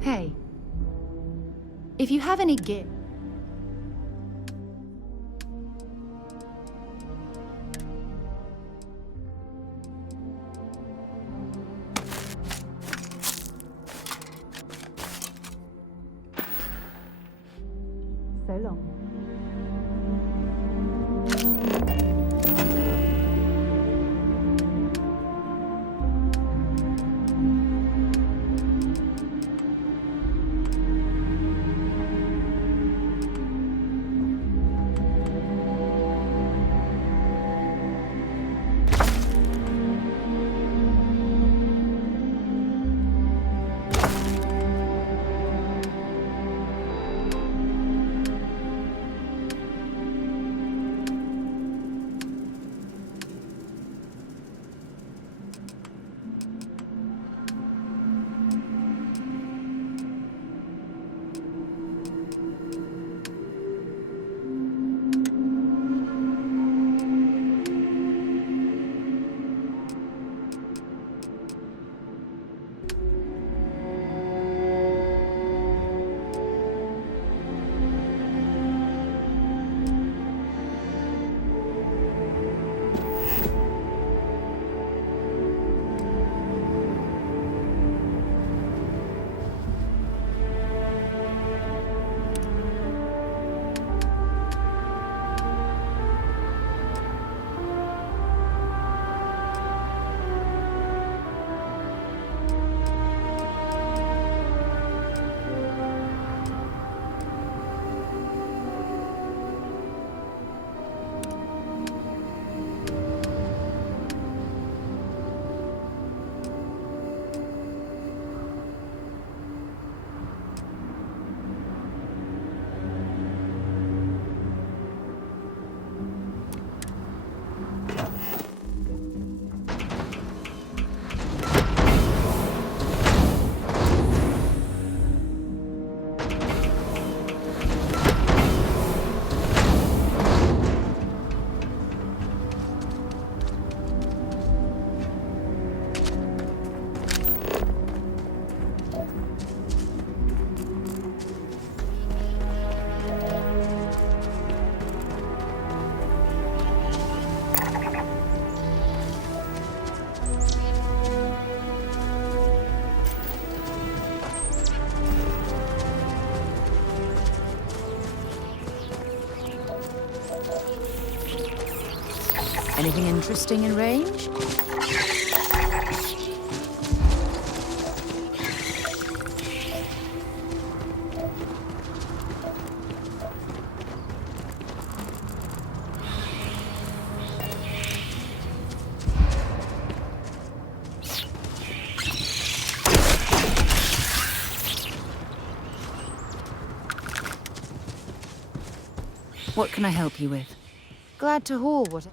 Hey, if you have any gig. So long. Anything interesting in range? What can I help you with? Glad to haul what...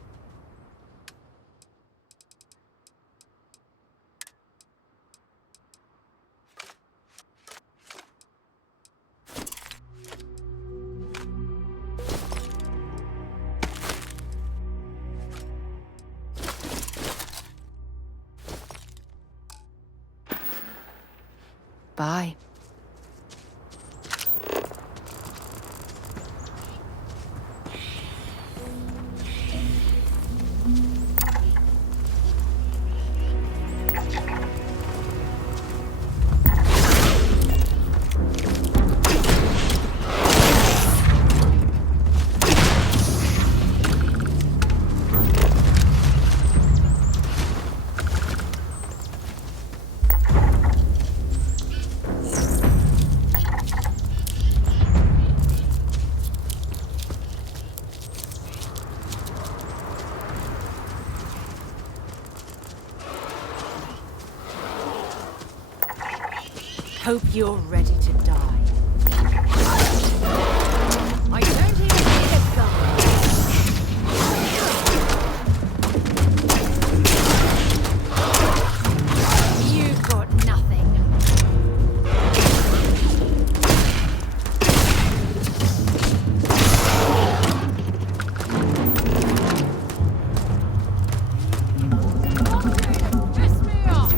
Bye. Hope you're ready to die. I don't even need a gun. You've got nothing. Piss me off.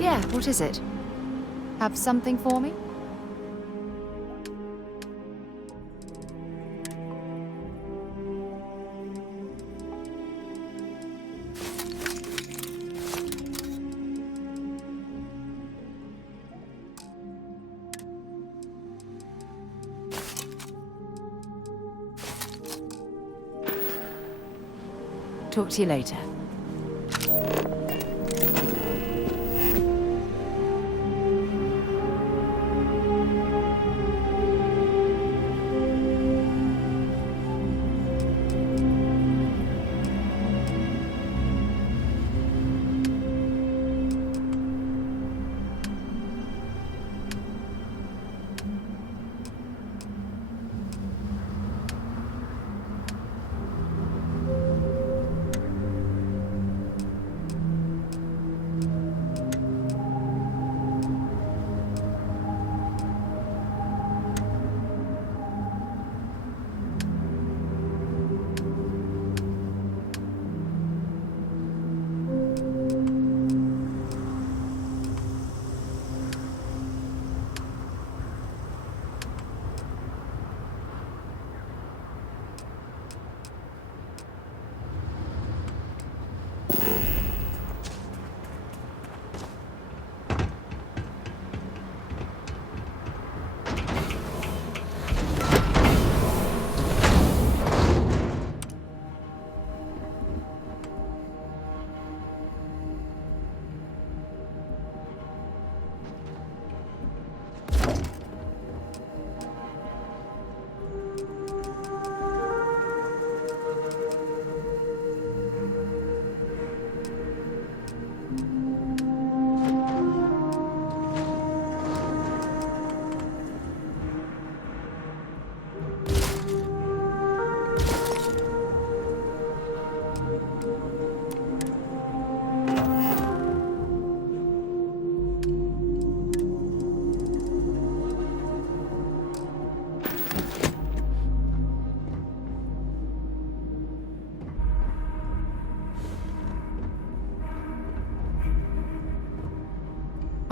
Yeah, what is it? Have something for me? Talk to you later.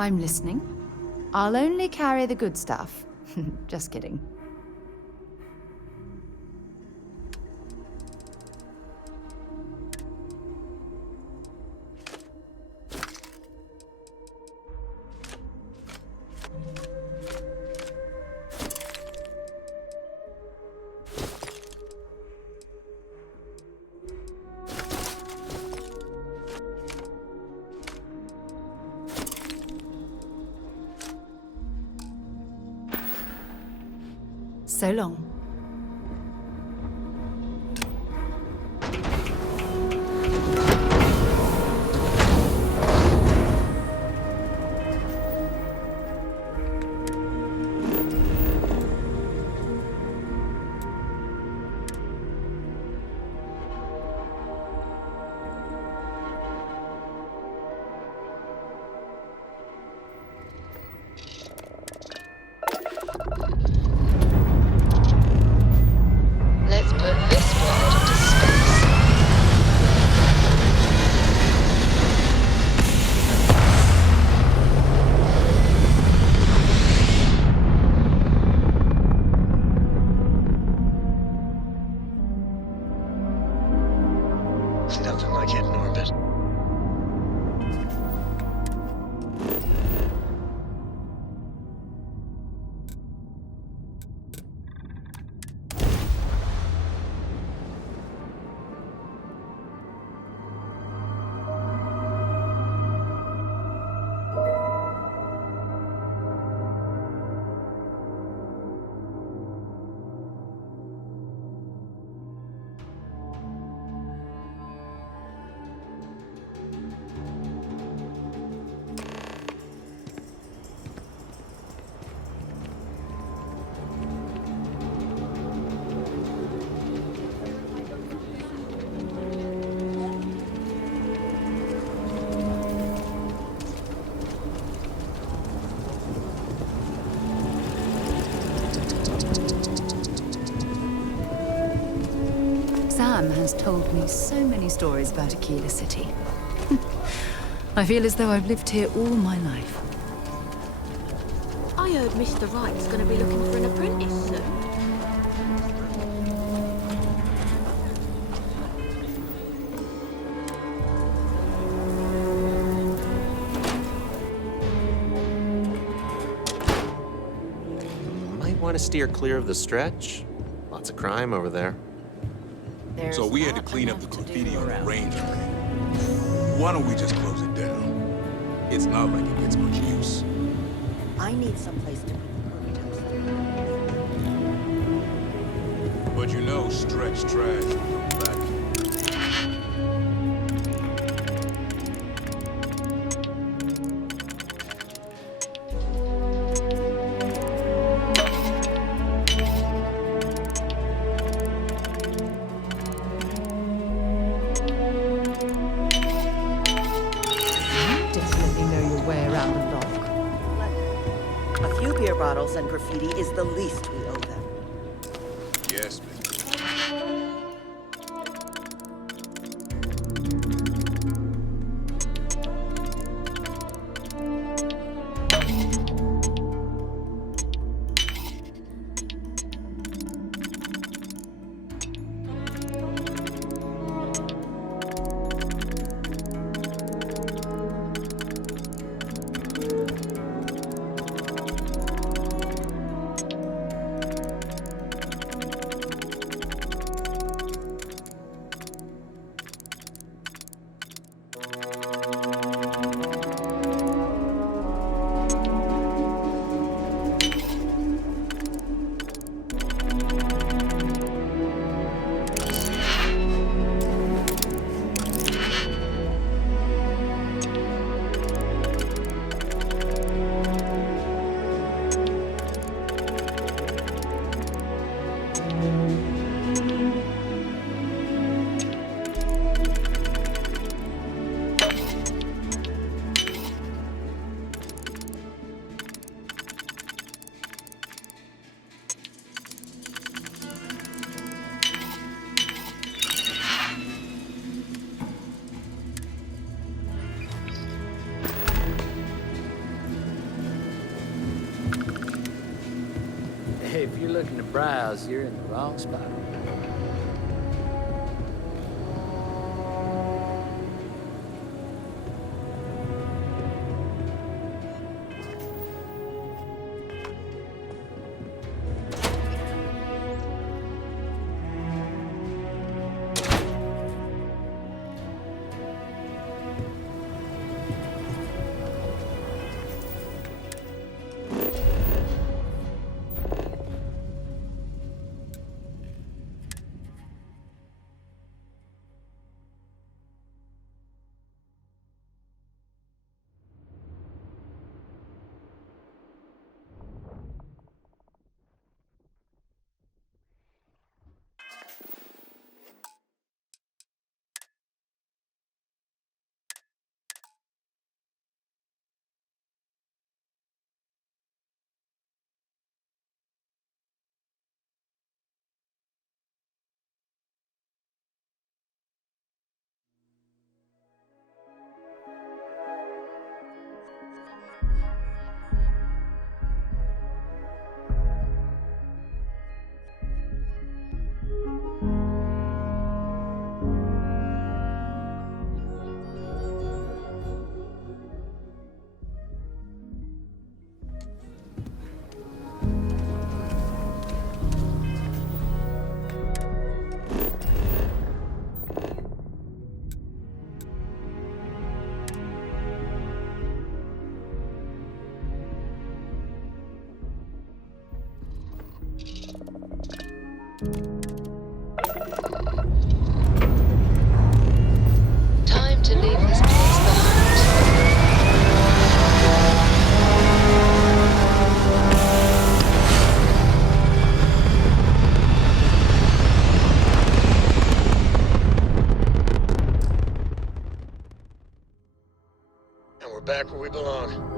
I'm listening. I'll only carry the good stuff. Just kidding. So long. Let's put this world to space. Nothing like hitting orbit. Sam has told me so many stories about Aquila City. I feel as though I've lived here all my life. I heard Mr. Wright's gonna be looking for an apprentice soon. Might want to steer clear of the stretch. Lots of crime over there. So we had to clean up the graffiti on the Ranger. Why don't we just close it down? It's not like it gets much use. I need someplace to put the But you know, stretch trash will come back. Definitely know your way around the lock. A few beer bottles and graffiti is the least we owe them. Yes, ma'am. you're looking to browse, you're in the wrong spot. Time to leave this place behind. And we're back where we belong.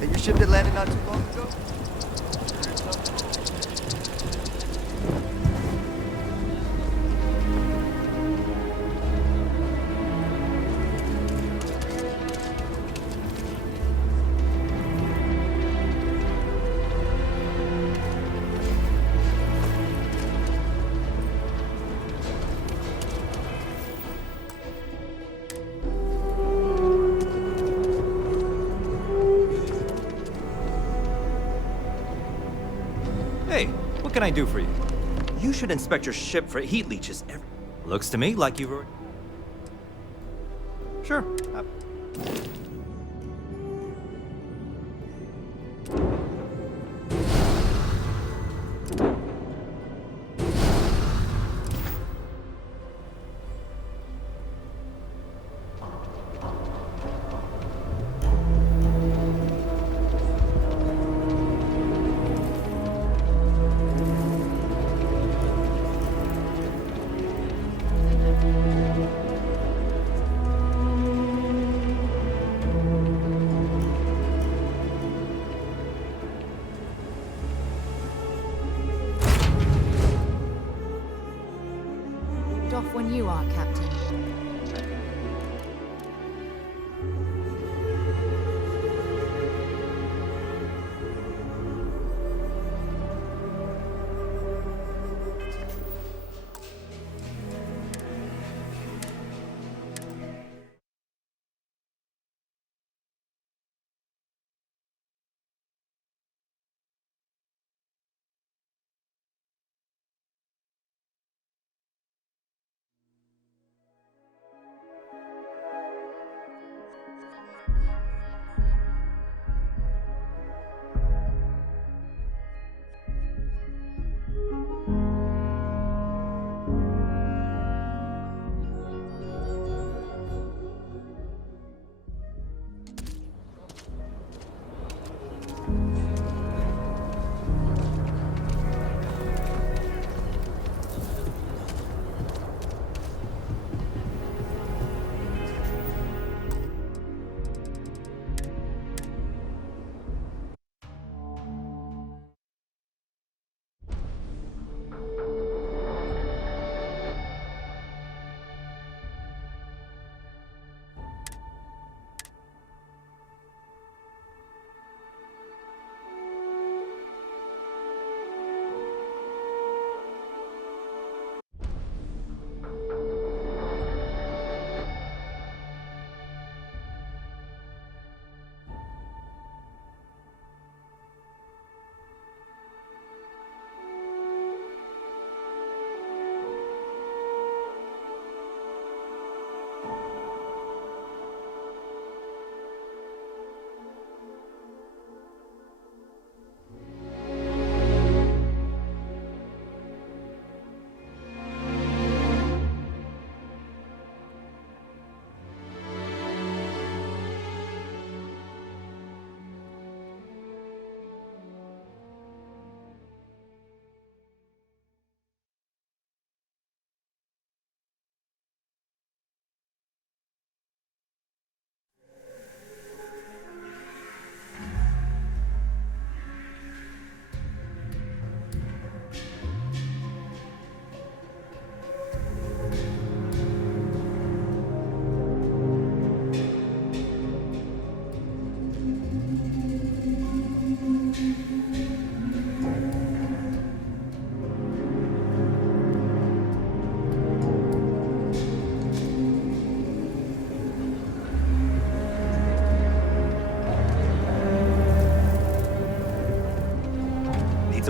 And your ship that landed not too long ago? Hey, what can I do for you? You should inspect your ship for heat leeches every... Looks to me like you've already... Sure. Off when you are, Captain.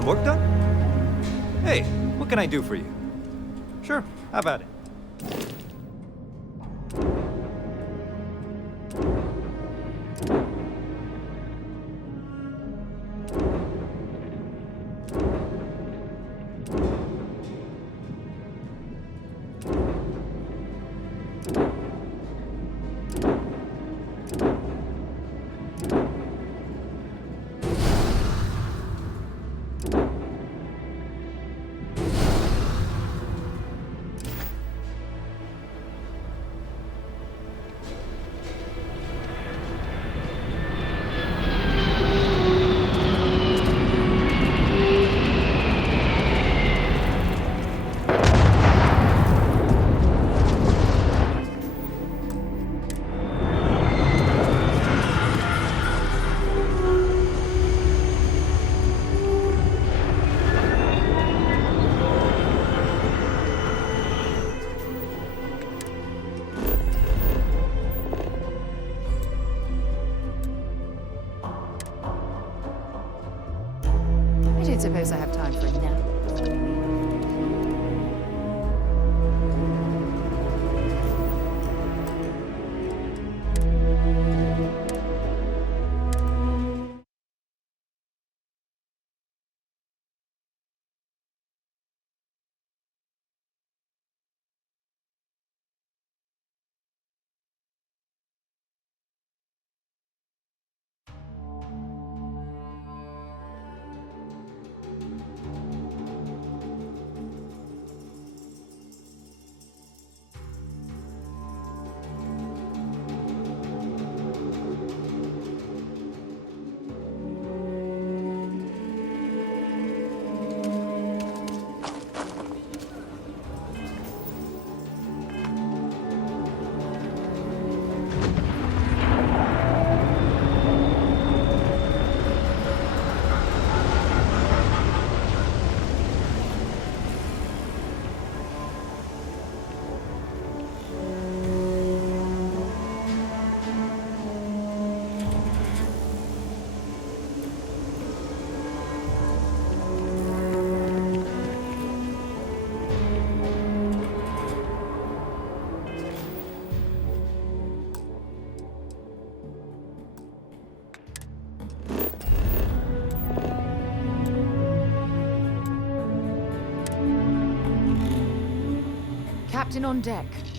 some work done? Hey, what can I do for you? Sure, how about it? I don't suppose I have time for a nap. Captain on deck.